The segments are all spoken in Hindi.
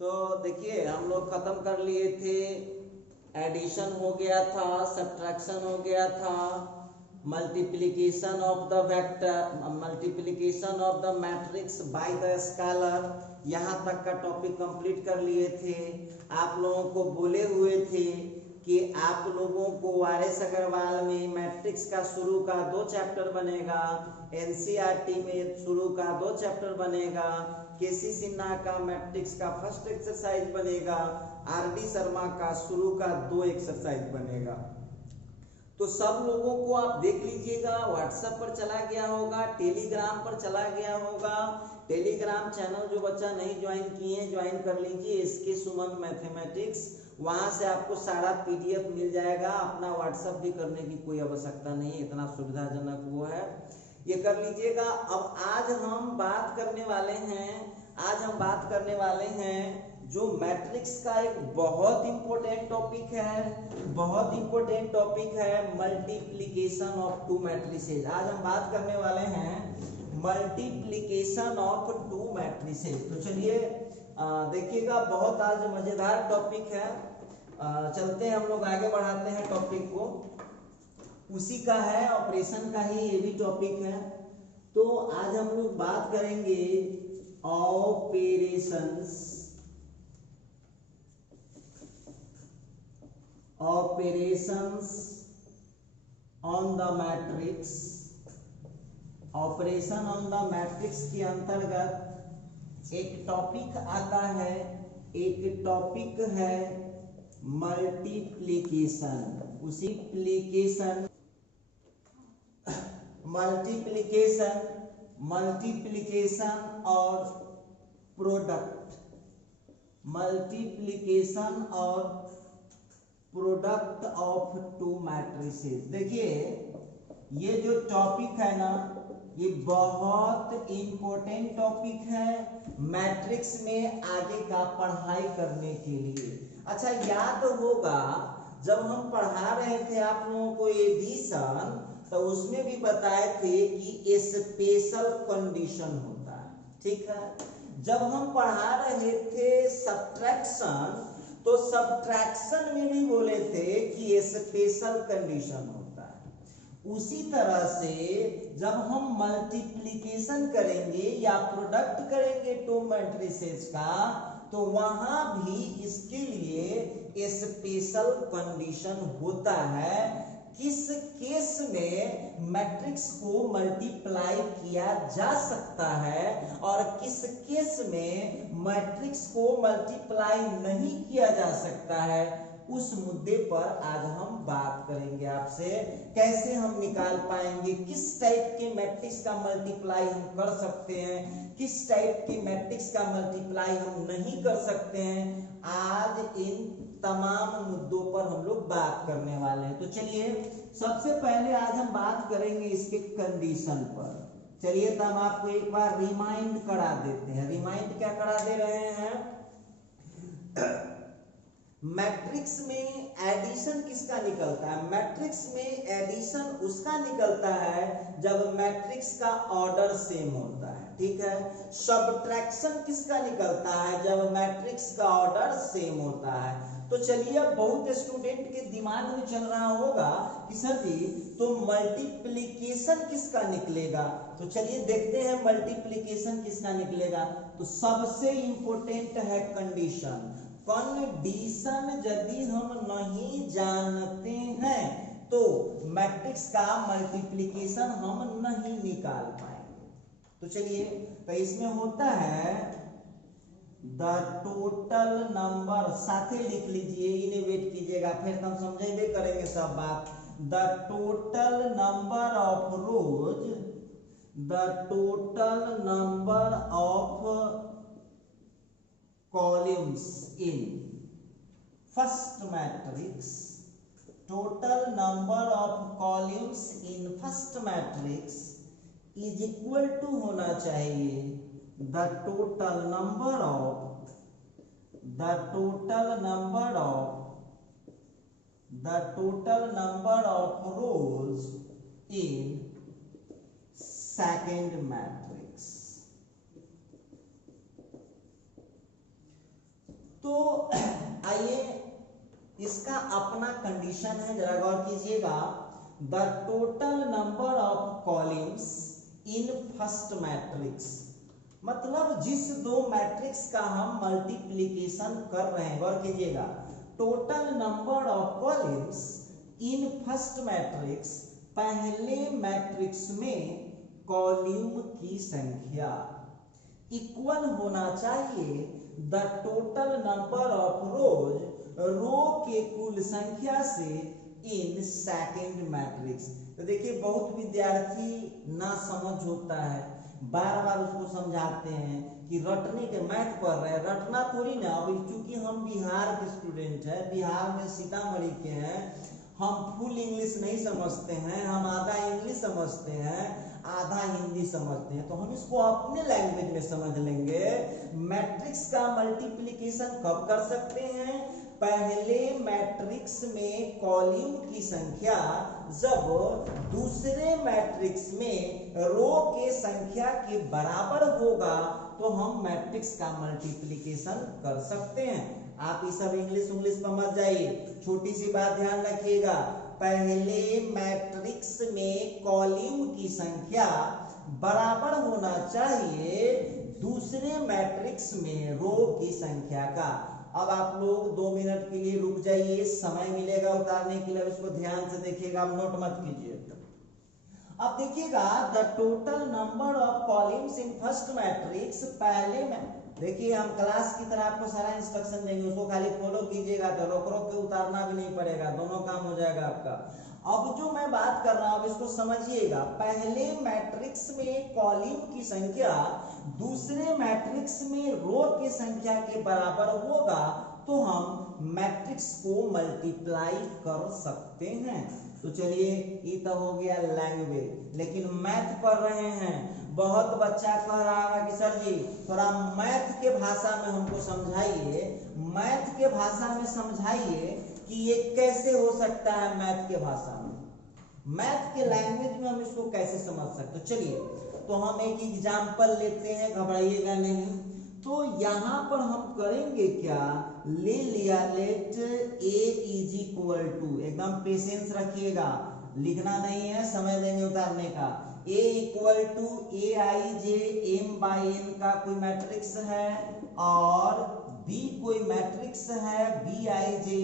तो देखिए हम लोग खत्म कर लिए थे, एडिशन हो गया था, सब्ट्रैक्शन हो गया था, multiplication of the vector, multiplication of the matrix by the scalar, यहाँ तक का टॉपिक कंप्लीट कर लिए थे। आप लोगों को बोले हुए थे कि आप लोगों को आर.एस. अग्रवाल में मैट्रिक्स का शुरू का 2 चैप्टर बनेगा, एनसीईआरटी में शुरू का 2 चैप्टर बनेगा, केसी सिन्हा का मैट्रिक्स का फर्स्ट एक्सरसाइज बनेगा, आर.डी. शर्मा का शुरू का 2 एक्सरसाइज बनेगा। तो सब लोगों को आप देख लीजिएगा, व्हाट्सएप पर चला गया होगा, टेलीग्राम पर चला गया होगा। टेलीग्राम चैनल जो बच्चा नहीं ज्वाइन किए ज्वाइन कर लीजिए, इसके सुमन मैथमेटिक्स, वहां से आपको सारा पीडीएफ मिल जाएगा। अपना व्हाट्सएप भी करने की कोई आवश्यकता नहीं है, इतना सुविधाजनक वो है, ये कर लीजिएगा। अब आज हम बात करने वाले हैं जो मैट्रिक्स का एक बहुत इंपॉर्टेंट टॉपिक है, मल्टीप्लिकेशन ऑफ 2 मैट्रिसेस। आज हम बात करने वाले हैं मल्टीप्लिकेशन ऑफ 2 मैट्रिसेस। तो चलिए देखिएगा, बहुत आज मजेदार टॉपिक है। चलते हैं हम लोग आगे, बढ़ाते हैं टॉपिक को, उसी का है, ऑपरेशन का ही ये भी टॉपिक है। तो आज हम लोग बात करेंगे operations on the matrix. Operation on the matrix के अंतर्गत एक टॉपिक आता है, एक टॉपिक है मल्टीप्लिकेशन। उसी मल्टीप्लिकेशन और प्रोडक्ट, मल्टीप्लिकेशन और प्रोडक्ट ऑफ 2 मैट्रिसेस। देखिए ये जो टॉपिक है ना, ये बहुत इंपॉर्टेंट टॉपिक है मैट्रिक्स में आगे का पढ़ाई करने के लिए। अच्छा, याद होगा जब हम पढ़ा रहे थे आप लोगों को एडिशन, तो उसमें भी बताए थे कि स्पेशल कंडीशन होता है, ठीक है। जब हम पढ़ा रहे थे सब्ट्रैक्शन, तो सब्ट्रैक्शन में भी बोले थे कि स्पेशल कंडीशन होता है। उसी तरह से जब हम मल्टीप्लिकेशन करेंगे या प्रोडक्ट करेंगे 2 मैट्रिसेस का, तो वहां भी इसके लिए स्पेशल कंडीशन होता है। किस केस में मैट्रिक्स को मल्टीप्लाई किया जा सकता है और किस केस में मैट्रिक्स को मल्टीप्लाई नहीं किया जा सकता है, उस मुद्दे पर आज हम बात करेंगे आपसे। कैसे हम निकाल पाएंगे किस टाइप के मैट्रिक्स का मल्टीप्लाई हम कर सकते हैं, किस टाइप के मैट्रिक्स का मल्टीप्लाई हम नहीं कर सकते हैं। आज इन तमाम मुद्दों पर हम लोग बात करने वाले हैं। तो चलिए सबसे पहले आज हम बात करेंगे इसके कंडीशन पर। चलिए तो हम आपको एक बार रिमाइंड करा देते हैं। रिमाइंड क्या करा दे रहे हैं? मैट्रिक्स में एडिशन किसका निकलता है? मैट्रिक्स में एडिशन उसका निकलता है जब मैट्रिक्स का ऑर्डर सेम होता है, ठीक है। सब्ट्रैक्शन किसका निकलता है? जब मैट्रिक्स का ऑर्डर सेम होता है। तो चलिए, अब बहुत स्टूडेंट के दिमाग में चल रहा होगा कि सर जी तो मल्टीप्लिकेशन किसका निकलेगा। तो चलिए देखते हैं मल्टीप्लिकेशन किसका निकलेगा। तो सबसे इंपॉर्टेंट है कंडीशन। कंडीशन यदि हम नहीं जानते हैं तो मैट्रिक्स का मल्टीप्लिकेशन हम नहीं निकाल पाएंगे। तो चलिए, तो इसमें होता है द टोटल नंबर, साथ ही लिख लीजिए, इन्हें वेट कीजिएगा, फिर हम समझेंगे करेंगे सब बात। The total number of rose, the total number of columns in first matrix, total number of columns in first matrix is equal to होना चाहिए the total number of rows in second matrix। इसका अपना कंडीशन है, जरा गौर कीजिएगा। The total number of columns in first matrix, मतलब जिस दो मैट्रिक्स का हम मल्टीप्लीकेशन कर रहे हैं, गौर कीजिएगा, total number of columns in first matrix, पहले मैट्रिक्स में कॉलम की संख्या इक्वल होना चाहिए the total number of rows, row के कुल संख्या से इन सेकंड मैट्रिक्स। तो देखिए बहुत विद्यार्थी ना समझ होता है, बार बार उसको समझाते हैं कि रटने के, मैथ पढ़ रहे हैं, रटना थोड़ी ना। अभी चूंकि हम बिहार के स्टूडेंट हैं, बिहार में सीतामढ़ी के हैं, हम फुल इंग्लिश नहीं समझते हैं, हम आधा इंग्लिश समझते हैं, आधा हिंदी समझते हैं, तो हम इसको अपने लैंग्वेज में समझ लेंगे। मैट्रिक्स का मल्टीप्लिकेशन कब कर सकते हैं? पहले मैट्रिक्स में कॉलम की संख्या जब दूसरे मैट्रिक्स में रो के संख्या के बराबर होगा तो हम मैट्रिक्स का मल्टीप्लिकेशन कर सकते हैं। आप ये सब इंग्लिश पर मत जाइए, छोटी सी बात ध्यान रखिएगा। पहले मैट्रिक्स में कॉलम की संख्या बराबर होना चाहिए दूसरे मैट्रिक्स में रो की संख्या का। अब आप लोग 2 मिनट के लिए रुक जाइए, समय मिलेगा उतारने के लिए, इसको ध्यान से देखिएगा, आप नोट मत कीजिए। अब देखिएगा the total number of columns in first matrix, पहले में देखिए हम क्लास की तरह आपको सारा इंस्ट्रक्शन देंगे, उसको खाली फॉलो कीजिएगा तो रोक रोक के उतारना भी नहीं पड़ेगा, दोनों काम हो जाएगा आपका। अब जो मैं बात कर रहा हूं इसको समझिएगा। पहले मैट्रिक्स में कॉलम की संख्या दूसरे मैट्रिक्स में रो की संख्या के बराबर होगा तो हम मैट्रिक्स को मल्टीप्लाई कर सकते हैं। तो चलिए ये तो हो गया लैंग्वेज, लेकिन मैथ पढ़ रहे हैं। बहुत बच्चा कह रहा है कि सर जी थोड़ा मैथ के भाषा में हमको समझाइए, मैथ के भाषा में समझाइए कि ये कैसे हो सकता है। मैथ के भाषा में, मैथ के लैंग्वेज में हम इसको कैसे समझ सकते हैं। चलिए तो हम एक एग्जाम्पल लेते हैं, घबराइएगा नहीं। तो यहाँ पर हम करेंगे क्या, ले लिया let A is equal to, एकदम पेशेंस रखिएगा, लिखना नहीं है, समय देंगे उतारने का। A equal to A I J M by N का कोई मैट्रिक्स है और बी कोई मैट्रिक्स है बी आई जे,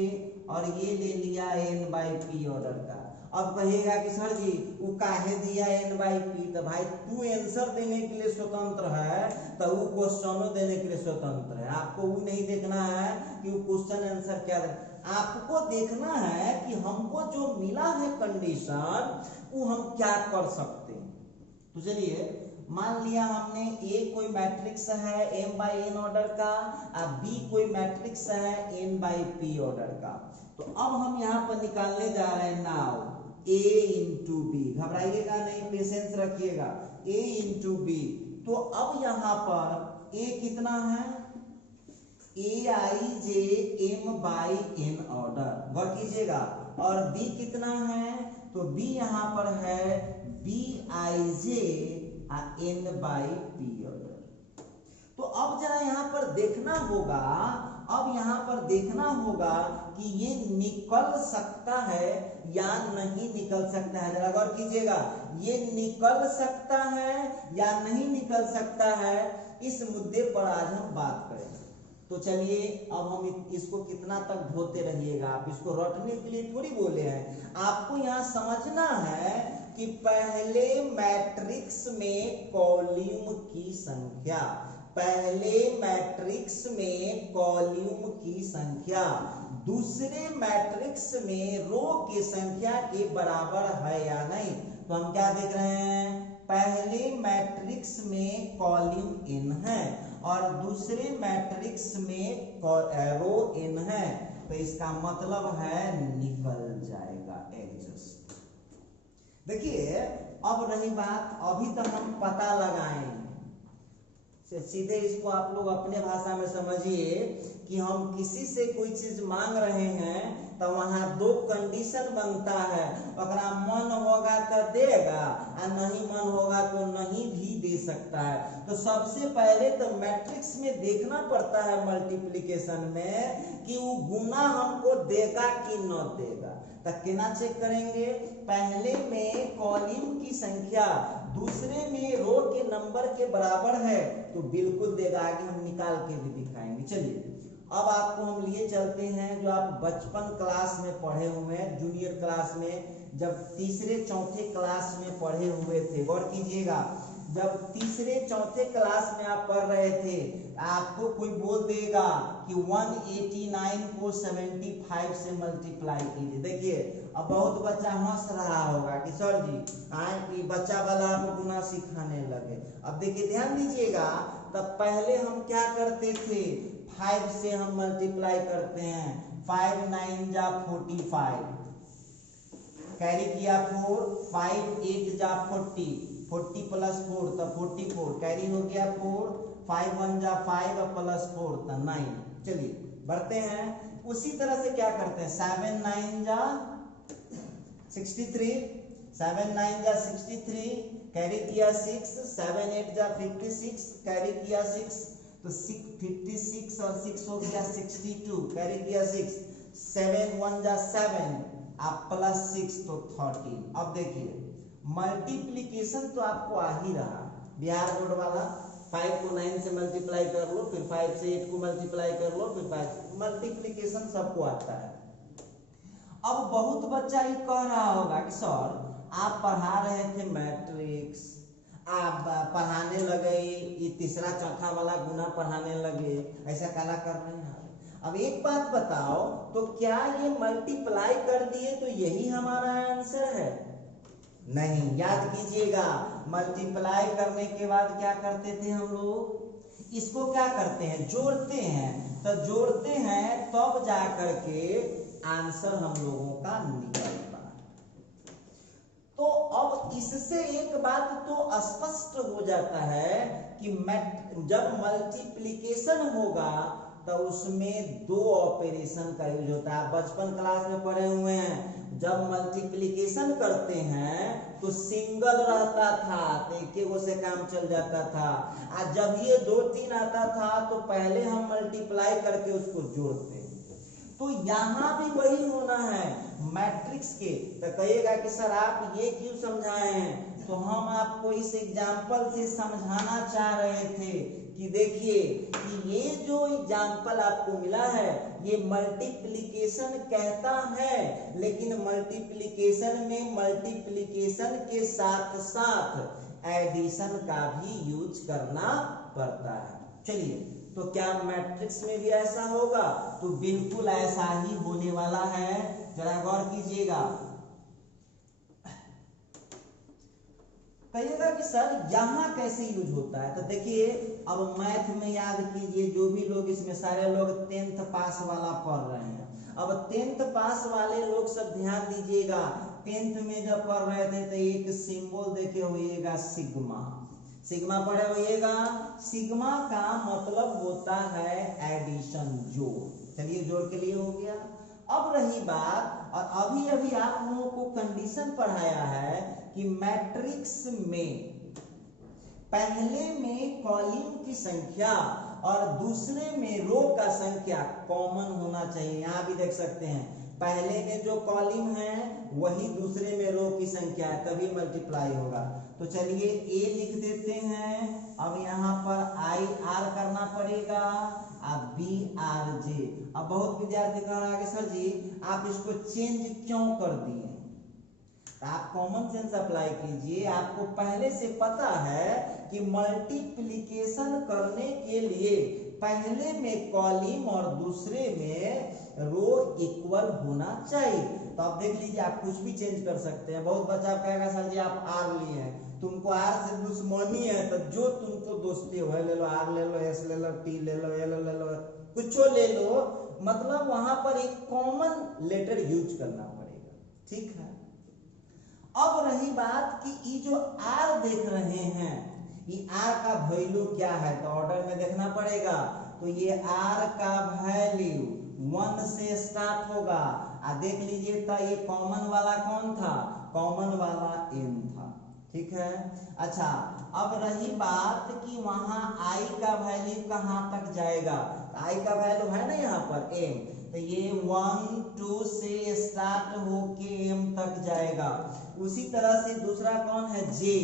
और ये ले लिया एन बाई पी ऑर्डर का। अब कहेगा कि सर जी वो काहे दिया एन बाई पी, तो भाई तू आंसर देने के लिए स्वतंत्र है तो वो क्वेश्चनों देने के लिए स्वतंत्र है। आपको वो नहीं देखना है कि वो क्वेश्चन आंसर क्या दे, आपको देखना है कि हमको जो मिला है कंडीशन वो हम क्या कर सकते हैं। तो चलिए मान लिया हमने ए कोई मैट्रिक्स है एम बाई एन ऑर्डर का और बी कोई मैट्रिक्स है एन बाई पी ऑर्डर का। तो अब हम यहाँ पर निकालने जा रहे हैं नाउ ए इंटू बी, घबराइएगा नहीं, पेशेंस रखिएगा, ए इंटू बी। तो अब यहाँ पर ए कितना है, ए I J M by N order, गौर कीजिएगा, और बी कितना है, तो बी यहाँ पर है B I J N by P order. तो अब जरा यहाँ पर देखना होगा, अब यहाँ पर देखना होगा कि ये निकल सकता है या नहीं निकल सकता है। जरा गौर कीजिएगा, ये निकल सकता है या नहीं निकल सकता है, इस मुद्दे पर आज हम बात करेंगे। तो चलिए अब हम इसको कितना तक ढोते रहिएगा, आप इसको रटने के लिए थोड़ी बोले हैं, आपको यहाँ समझना है कि पहले मैट्रिक्स में कॉलम की संख्या, पहले मैट्रिक्स में कॉलम की संख्या दूसरे मैट्रिक्स में रो की संख्या के बराबर है या नहीं। तो हम क्या देख रहे हैं, पहले मैट्रिक्स में कॉलम n है और दूसरे मैट्रिक्स में रो n है, तो इसका मतलब है निकल जाएगा एडजस्ट। देखिए अब रही बात, अभी तक हम पता लगाएंगे, सीधे इसको आप लोग अपने भाषा में समझिए कि हम किसी से कोई चीज मांग रहे हैं तो वहां दो कंडीशन बनता है, अगर मन होगा तो देगा और नहीं मन होगा तो नहीं भी दे सकता है। तो सबसे पहले तो मैट्रिक्स में देखना पड़ता है मल्टीप्लिकेशन में कि वो गुना हमको देगा कि न देगा। तो केना चेक करेंगे, पहले में कॉलम की संख्या दूसरे में रो के नंबर के बराबर है तो बिल्कुल देगा, आगे हम निकाल के भी दिखाएंगे। चलिए अब आपको हम लिए चलते हैं जो आप बचपन क्लास में पढ़े हुए हैं, जूनियर क्लास में, जब तीसरे चौथे क्लास में पढ़े हुए थे। गौर कीजिएगा, जब तीसरे चौथे क्लास में आप पढ़ रहे थे आपको कोई बोल देगा कि 189 को 75 से मल्टीप्लाई कीजिए। देखिए अब बहुत बच्चा हंस रहा होगा कि सर जी बच्चा वाला आपको गुना सिखाने लगे। अब देखिए ध्यान दीजिएगा, तब पहले हम क्या करते थे, 5 से हम मल्टीप्लाई करते हैं, 5 9 जा 45, कैरी किया 4, 5 8 जा 40, 40 प्लस 4 तो 44, कैरी हो गया 4, 5 1 जा 5 प्लस 4 तो 9। चलिए बढ़ते हैं, उसी तरह से क्या करते हैं, 7 9 जा 63, 7 9 जा 63, कैरी किया 6, 7 8 जा 56, कैरी किया 6 तो 56 और 6 हो गया 62, कैरी किया 6, 7 1 जा 7 आप प्लस 6 तो 13। अब देखिए मल्टीप्लिकेशन तो आपको आ ही रहा, बिहार बोर्ड वाला 5 को 9 से मल्टीप्लाई कर लो, फिर 5 से 8 को मल्टीप्लाई कर लो, फिर 5 मल्टीप्लिकेशन सबको आता है। अब बहुत बच्चा ये कह रहा होगा कि सर आप पढ़ा रहे थे मैट्रिक्स, आप पढ़ाने लगे ये तीसरा चौथा वाला गुना पढ़ाने लगे, ऐसा काला कर रहे हैं। अब एक बात बताओ, तो क्या ये मल्टीप्लाई कर दिए तो यही हमारा आंसर है? नहीं, याद कीजिएगा मल्टीप्लाई करने के बाद क्या करते थे हम लोग, इसको क्या करते हैं, जोड़ते हैं। तो जोड़ते हैं तब जा करके आंसर हम लोगों का निकलता है। तो अब इससे एक बात तो स्पष्ट हो जाता है कि जब मल्टीप्लिकेशन होगा तो उसमें दो ऑपरेशन का यूज होता है। बचपन क्लास में पढ़े हुए हैं, जब मल्टीप्लिकेशन करते हैं तो सिंगल रहता था तो एक गो से काम चल जाता था, और जब ये 2 3 आता था तो पहले हम मल्टीप्लाई करके उसको जोड़ते। तो यहाँ भी वही होना है मैट्रिक्स के। तो कहिएगा कि सर आप ये क्यों समझाए हैं, तो हम आपको इस एग्जाम्पल से समझाना चाह रहे थे कि देखिए कि ये जो एग्जाम्पल आपको मिला है ये मल्टीप्लिकेशन कहता है, लेकिन मल्टीप्लिकेशन में मल्टीप्लिकेशन के साथ साथ एडिशन का भी यूज करना पड़ता है। चलिए, तो क्या मैट्रिक्स में भी ऐसा होगा? तो बिल्कुल ऐसा ही होने वाला है, जरा गौर कीजिएगा। कहिएगा कि सर यहाँ कैसे यूज होता है, तो देखिए अब मैथ में याद कीजिए, जो भी लोग इसमें सारे लोग 10th पास वाला पढ़ रहे हैं। अब 10th पास वाले लोग सब ध्यान दीजिएगा, 10th में जब पढ़ रहे थे तो एक सिंबल देखे होइएगा सिग्मा, सिग्मा पढ़े होइएगा। सिग्मा का मतलब होता है एडिशन, जोड़। चलिए जोड़ के लिए हो गया। अब रही बात, और अभी अभी आप लोगों को कंडीशन पढ़ाया है कि मैट्रिक्स में पहले में कॉलम की संख्या और दूसरे में रो का संख्या कॉमन होना चाहिए। यहां भी देख सकते हैं पहले में जो कॉलम है वही दूसरे में रो की संख्या है, तभी मल्टीप्लाई होगा। तो चलिए ए लिख देते हैं। अब यहाँ पर आई आर करना पड़ेगा, अब बी आर जे। अब बहुत विद्यार्थी कह रहा है कि सर जी आप इसको चेंज क्यों कर दिए? आप कॉमन सेंस अप्लाई कीजिए। आपको पहले से पता है कि मल्टीप्लिकेशन करने के लिए पहले में कॉलम और दूसरे में रो इक्वल होना चाहिए। तो आप देख लीजिए, आप कुछ भी चेंज कर सकते हैं। बहुत बच्चा कहेगा सर जी आप आर लिए हैं, तुमको आर से दुश्मनी है, तो जो तुमको दोस्ती हो ले लो, आर ले लो, एस ले लो, टी ले लो, एल ले लो, कुछ ले लो, मतलब वहां पर एक कॉमन लेटर यूज करना पड़ेगा। ठीक है। अब रही बात कि ये जो आर देख रहे हैं, ये आर का वैल्यू क्या है, तो ऑर्डर में देखना पड़ेगा। तो ये r का वैल्यू 1 से स्टार्ट होगा। देख लीजिए तो ये कॉमन वाला कौन था, कॉमन वाला n था, ठीक है। अच्छा, अब रही बात कि वहां i का वैल्यू कहां तक जाएगा, i का वैल्यू है ना यहाँ पर m, तो ये 1 2 से स्टार्ट होके m तक जाएगा। उसी तरह से दूसरा कौन है j,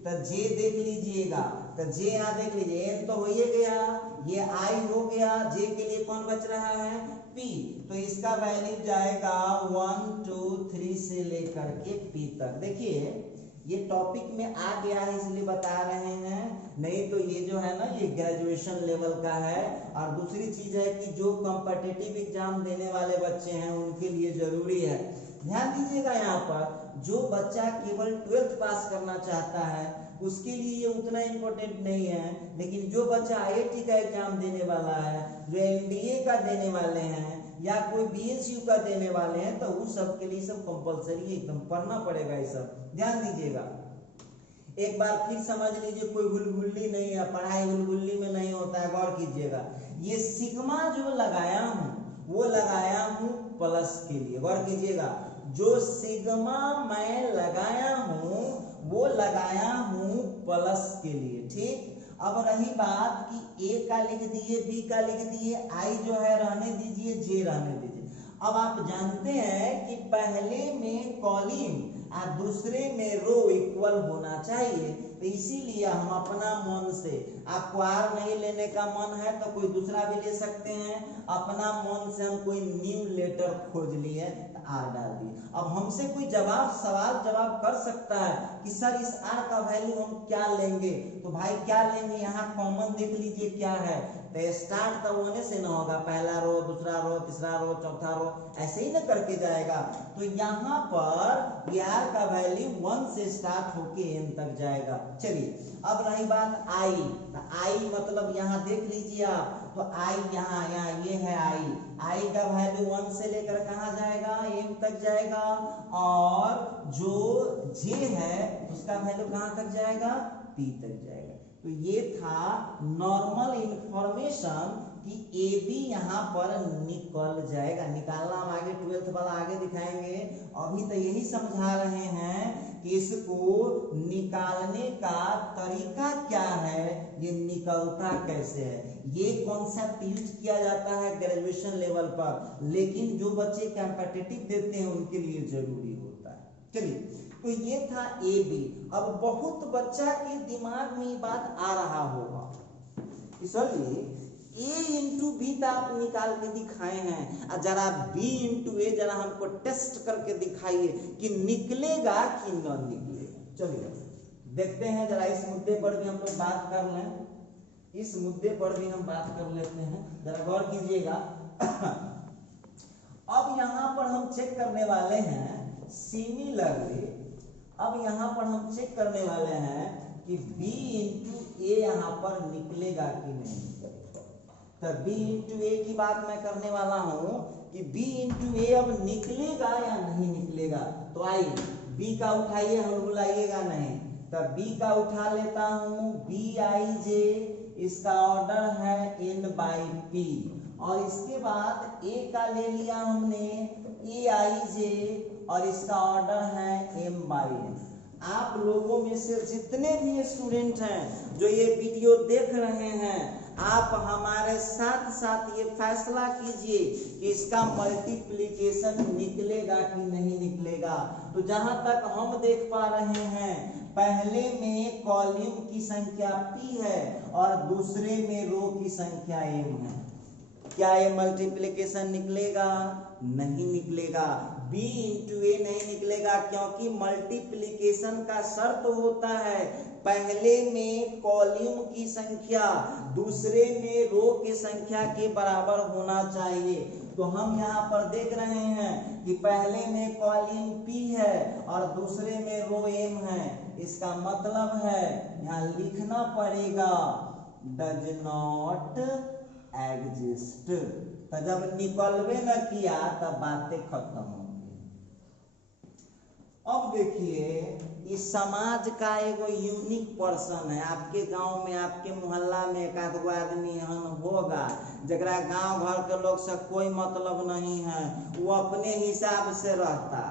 तो j देख लीजिएगा, तो j यहाँ देख लीजिए n तो हो ही गया, ये i हो गया, j के लिए कौन बच रहा है p, तो इसका वैल्यू जाएगा 1 2 3 से लेकर के p तक। देखिए ये टॉपिक में आ गया है इसलिए बता रहे हैं, नहीं तो ये जो है ना ये ग्रेजुएशन लेवल का है। और दूसरी चीज है कि जो कॉम्पिटिटिव एग्जाम देने वाले बच्चे हैं उनके लिए जरूरी है। ध्यान दीजिएगा, यहाँ पर जो बच्चा केवल 12th पास करना चाहता है उसके लिए ये उतना इम्पोर्टेंट नहीं है, लेकिन जो बच्चा IIT का एग्जाम देने वाला है, जो NDA का देने वाले हैं या कोई BSU का देने वाले हैं, तो उस सब के लिए सब कंपलसरी एकदम पढ़ना पड़ेगा। ये सब ध्यान दीजिएगा, एक बार फिर समझ लीजिए, कोई हुलगुल्ली नहीं है, पढ़ाई हुलगुल्ली में नहीं होता है, गौर कीजिएगा। ये सिग्मा जो लगाया हूँ वो लगाया हूँ प्लस के लिए, गौर कीजिएगा, जो सिग्मा मैं लगाया हूँ वो लगाया हूँ प्लस के लिए, ठीक। अब रही बात कि a का लिख दिए, b का लिख दिए, i जो है रहने दीजिए, j रहने दीजिए। अब आप जानते हैं कि पहले में कॉलम और दूसरे में रो इक्वल होना चाहिए, तो इसीलिए हम अपना मन से, आपको r नहीं लेने का मन है तो कोई दूसरा भी ले सकते हैं, अपना मन से हम कोई न्यू लेटर खोज लिए, r डाल दिए। अब हमसे कोई सवाल जवाब कर सकता है कि सर इस r का वैल्यू हम क्या लेंगे, तो भाई क्या लेंगे, यहाँ कॉमन देख लीजिए क्या है, तो स्टार्ट तो होने से ना होगा, पहला रो, दूसरा रो, तीसरा रो, चौथा रो, ऐसे ही ना करके जाएगा। तो यहाँ पर r का वैल्यू 1 से स्टार्ट होके n तक जाएगा। चलिए, अब रही बात i, तो i मतलब यहाँ देख लीजिए आप, तो i यहाँ ये है i का वैल्यू 1 से लेकर कहाँ जाएगा, m तक जाएगा, और जो j है उसका वैल्यू कहाँ तक जाएगा, p तक जाएगा। तो ये था नॉर्मल इंफॉर्मेशन कि ए बी यहाँ पर निकल जाएगा। निकालना हम आगे 12th वाला आगे दिखाएंगे, अभी तो यही समझा रहे हैं कि इसको निकालने का तरीका क्या है, ये निकलता कैसे है। ये कॉन्सेप्ट यूज किया जाता है ग्रेजुएशन लेवल पर, लेकिन जो बच्चे कॉम्पिटिटिव देते हैं उनके लिए जरूरी होता है। चलिए, तो ये था ए बी। अब बहुत बच्चा के दिमाग में ये बात आ रहा होगा, इसलिए a इंटू बी तो आप निकाल के दिखाए हैं, और जरा b इंटू ए जरा हमको टेस्ट करके दिखाइए कि निकलेगा कि न निकलेगा। चलिए देखते हैं, जरा इस मुद्दे पर भी हम लोग बात कर लें, इस मुद्दे पर भी हम बात कर लेते हैं, जरा गौर कीजिएगा। अब यहाँ पर हम चेक करने वाले हैं सिमिलरली, अब यहाँ पर हम चेक करने वाले हैं कि b इंटू ए यहाँ पर निकलेगा कि नहीं निकलेगा। तो b इंटू ए की बात मैं करने वाला हूँ कि b इंटू ए अब निकलेगा या नहीं निकलेगा। तो आइए b का उठाइए, हम बुलाइएगा नहीं, तो b का उठा लेता हूँ, b आई जे, इसका ऑर्डर है n बाई p, और इसके बाद a का ले लिया हमने a आई जे, और इसका ऑर्डर है m बाई n। आप लोगों में से जितने भी स्टूडेंट हैं जो ये वीडियो देख रहे हैं, आप हमारे साथ साथ ये फैसला कीजिए कि इसका मल्टीप्लिकेशन निकलेगा कि नहीं निकलेगा। तो जहां तक हम देख पा रहे हैं, पहले में कॉलम की संख्या p है और दूसरे में रो की संख्या m है। क्या ये मल्टीप्लिकेशन निकलेगा? नहीं निकलेगा। b इंटू ए नहीं निकलेगा, क्योंकि मल्टीप्लिकेशन का शर्त होता है पहले में कॉलम की संख्या दूसरे में रो की संख्या के बराबर होना चाहिए। तो हम यहाँ पर देख रहे हैं कि पहले में कॉलम p है और दूसरे में रो m है। इसका मतलब है यहाँ लिखना पड़ेगा डज नॉट एग्जिस्ट। तो जब निकलवे न किया तब बातें खत्म होंगी। अब देखिए इस समाज का एगो यूनिक पर्सन है। आपके गांव में, आपके मोहल्ला में एक आध गो आदमी एहन होगा जरा गांव घर के लोग से कोई मतलब नहीं है, वो अपने हिसाब से रहता।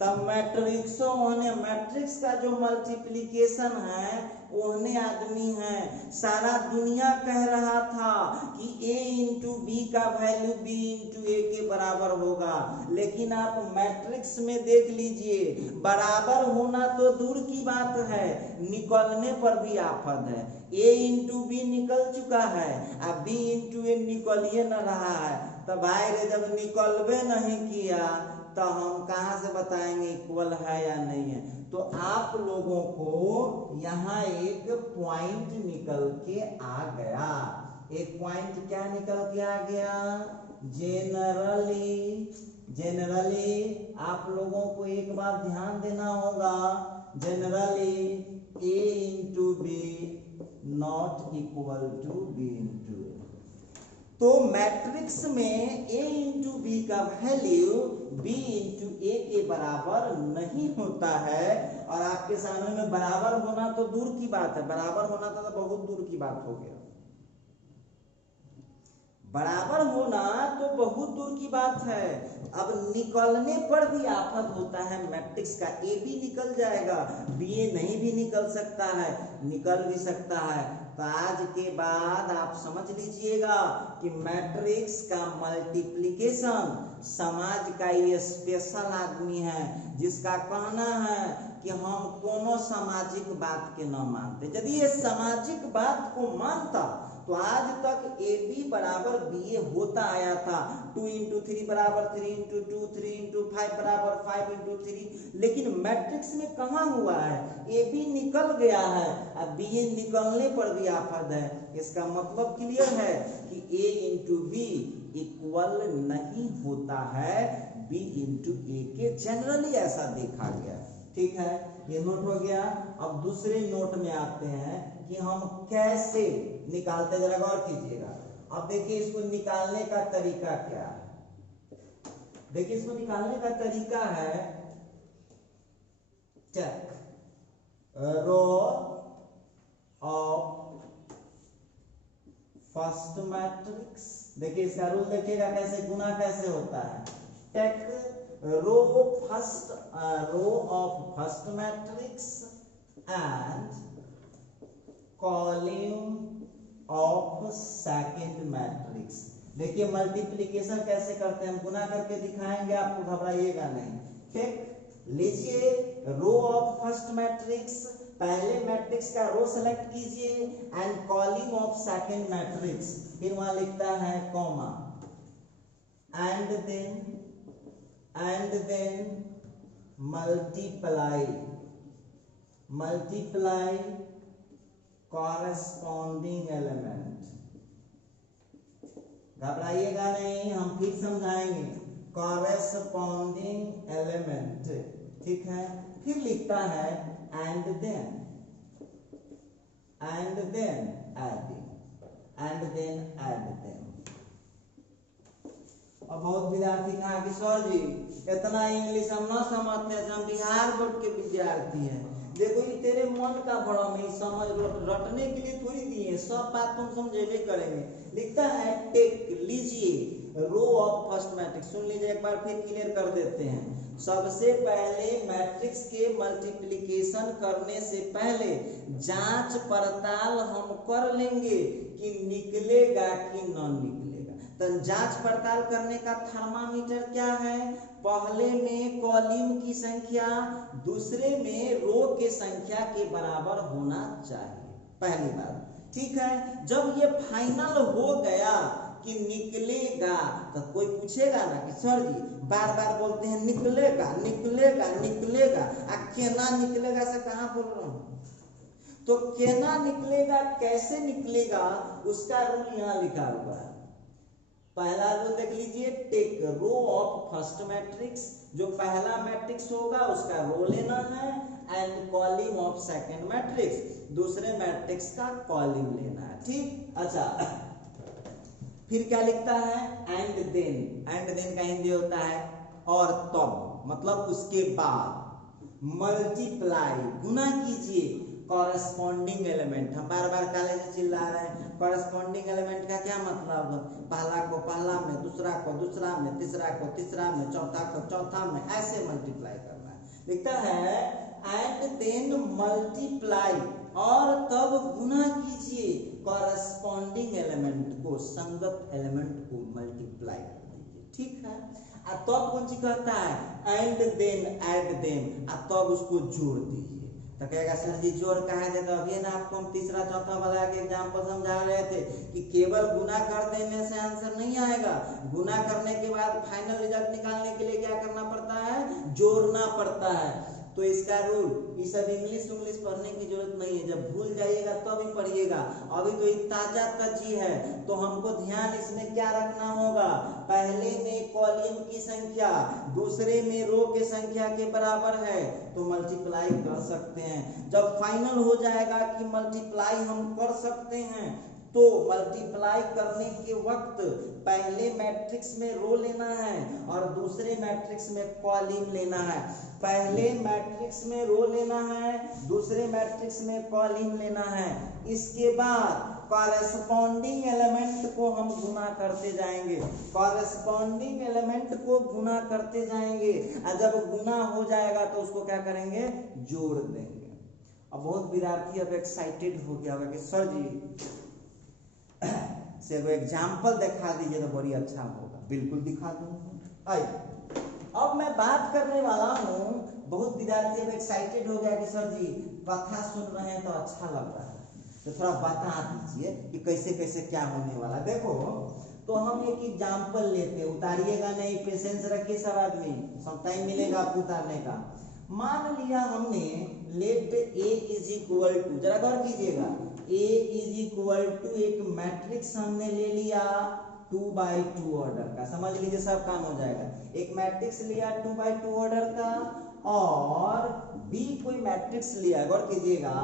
तब मैट्रिक्सो होने, मैट्रिक्स का जो मल्टीप्लिकेशन है ओहने आदमी है। सारा दुनिया कह रहा था कि a इंटू बी का वैल्यू b इंटू ए के बराबर होगा, लेकिन आप मैट्रिक्स में देख लीजिए, बराबर होना तो दूर की बात है, निकलने पर भी आफत है। a इंटू बी निकल चुका है, अब b इंटू ए निकलिए न रहा है। तो भाई रे, जब निकलबे नहीं किया तो हम कहाँ से बताएंगे इक्वल है या नहीं है। तो आप लोगों को यहाँ एक पॉइंट निकल के आ गया। एक पॉइंट क्या निकल के आ गया? जनरली आप लोगों को एक बात ध्यान देना होगा, generally a into B not equal to b into A. तो मैट्रिक्स में a इंटू बी का वैल्यू b इंटू ए के बराबर नहीं होता है। और आपके सामने में बराबर होना तो दूर की बात है, बराबर होना तो बहुत दूर की बात हो गया। बराबर होना तो बहुत दूर की बात है, अब निकलने पर भी आफत होता है। मैट्रिक्स का ए भी निकल जाएगा, बी ए नहीं भी निकल सकता है, निकल भी सकता है। तो आज के बाद आप समझ लीजिएगा कि मैट्रिक्स का मल्टीप्लिकेशन समाज का ये स्पेशल आदमी है जिसका कहना है कि हम कोनो सामाजिक बात के न मानते। यदि ये सामाजिक बात को मानता तो आज तक ए बी बराबर बी ए होता आया था। 2 इंटू 3 बराबर 3 इंटू 2, 3 इंटू 5 बराबर 5 इंटू 3। लेकिन मैट्रिक्स में कहाँ हुआ है? ए बी निकल गया है, अब बी ए निकलने पर भी आफत है। इसका मतलब क्लियर है कि ए इंटू बी इक्वल नहीं होता है बी इंटू ए के। जनरली ऐसा देखा गया। ठीक है, ये नोट हो गया। अब दूसरे नोट में आते हैं कि हम कैसे निकालते, जरा गौर कीजिएगा। अब देखिए इसको निकालने का तरीका क्या है। देखिए इसको निकालने का तरीका है take row of first matrix. देखिए इसका रूल देखिएगा कैसे, गुना कैसे होता है। Take row of first matrix and column of second matrix. देखिए मल्टीप्लिकेशन कैसे करते हैं, हम गुना करके दिखाएंगे, आपको घबराइएगा नहीं। ठीक, लीजिए रो ऑफ फर्स्ट मैट्रिक्स, पहले मैट्रिक्स का रो सेलेक्ट कीजिए, and column of second matrix, फिर वहां लिखता है comma, and then multiply corresponding element. घबराइएगा नहीं, हम फिर समझाएंगे। कॉरेस्पॉन्डिंग एलिमेंट, ठीक है। फिर लिखता है एंड देन एड देम। और बहुत विद्यार्थी कहा कि सर जी इतना इंग्लिश हम ना समझते हैं, हम बिहार बोर्ड के विद्यार्थी हैं। देखो ये तेरे मन का भ्रम है, समझ रटने के लिए थोड़ी दिए, सब बात तुम समझेबे करेंगे। लिखता है टेक, लीजिए रो ऑफ फर्स्ट मैट्रिक्स। सुन लीजिए एक बार फिर क्लियर कर देते हैं। सबसे पहले मैट्रिक्स के मल्टीप्लिकेशन करने से पहले जांच पड़ताल हम कर लेंगे कि निकलेगा कि न निकलेगा। तो जांच पड़ताल करने का थर्मामीटर क्या है? पहले में कॉलम की संख्या, दूसरे में रो के संख्या के बराबर होना चाहिए, पहली बात। ठीक है, जब ये फाइनल हो गया कि निकलेगा तो कोई पूछेगा ना कि सर जी बार बार बोलते हैं निकलेगा निकलेगा निकलेगा, केना निकलेगा से कहाँ बोल रहा हूँ। तो केना निकलेगा, कैसे निकलेगा, उसका रूल यहाँ लिखा हुआ है। पहला रूल देख लीजिए, take row of first matrix, जो पहला मैट्रिक्स होगा उसका रो लेना है, and column of second matrix, दूसरे मैट्रिक्स का कॉलम लेना है। ठीक, अच्छा फिर क्या लिखता है? एंड देन का हिंदी होता है और तब, मतलब उसके बाद। मल्टीप्लाई गुना कीजिए कॉरेस्पॉन्डिंग एलिमेंट। हम बार बार कॉलेज में चिल्ला रहे हैं, कॉरेस्पॉन्डिंग एलिमेंट का क्या मतलब? पहला को पहला में, दूसरा को दूसरा में, तीसरा को तीसरा में, चौथा को चौथा में, ऐसे मल्टीप्लाई करना है। लिखता है एंड देन मल्टीप्लाई, और तब गुना कीजिए कॉरेस्पॉन्डिंग एलिमेंट को, संगत एलिमेंट को मल्टीप्लाई कर दीजिए। ठीक है, तब कौन सी कहता है? एंड देन ऐड देम, तब उसको जोड़ दीजिए। तो कहेगा सर जी जोड़ कहा देगा? अभी ना आपको हम तीसरा चौथा वाला के एग्जाम्पल समझा रहे थे कि केवल गुना कर देने से आंसर नहीं आएगा, गुना करने के बाद फाइनल रिजल्ट निकालने के लिए क्या करना पड़ता है? जोड़ना पड़ता है। तो इसका रूल, ये सब इंग्लिश पढ़ने की जरूरत नहीं है, जब भूल जाइएगा तो अभी पढ़िएगा। अभी तो एक ताजा तजी है, तो हमको ध्यान इसमें क्या रखना होगा? पहले में कॉलम की संख्या दूसरे में रो के संख्या के बराबर है तो मल्टीप्लाई कर सकते हैं। जब फाइनल हो जाएगा कि मल्टीप्लाई हम कर सकते हैं, तो मल्टीप्लाई करने के वक्त पहले मैट्रिक्स में रो लेना है और दूसरे मैट्रिक्स में कॉलम लेना है। पहले मैट्रिक्स में रो लेना है, दूसरे मैट्रिक्स में कॉलम लेना है। इसके बाद कॉरेस्पॉन्डिंग एलिमेंट को हम गुना करते जाएंगे, कॉरेस्पॉन्डिंग एलिमेंट को गुना करते जाएंगे, और जब गुना हो जाएगा तो उसको क्या करेंगे? जोड़ देंगे। अब बहुत विद्यार्थी अब एक्साइटेड हो गया होगा कि सर जी से वो एग्जाम्पल दिखा दीजिए तो बड़ी अच्छा होगा। बिल्कुल दिखा दूंगा। आइए अब मैं बात करने वाला हूँ, बहुत विद्यार्थी अब एक्साइटेड हो गया कि सर जी कथा सुन रहे हैं तो अच्छा लग रहा है, तो थोड़ा बता दीजिए कि कैसे कैसे क्या होने वाला। देखो तो हम एक एग्जाम्पल लेते हैं, उतारिएगा नहीं, पेशेंस रखिए सब आदमी, सब टाइम मिलेगा आपको उतारने का। मान लिया हमने let A is equal to, जरा गौर कीजिएगा, ए इज इक्वल टू एक मैट्रिक्स हमने ले लिया 2x2 ऑर्डर का, समझ लीजिए सब काम हो जाएगा। एक मैट्रिक्स लिया 2x2 ऑर्डर का, और बी कोई मैट्रिक्स लिया, गौर कीजिएगा,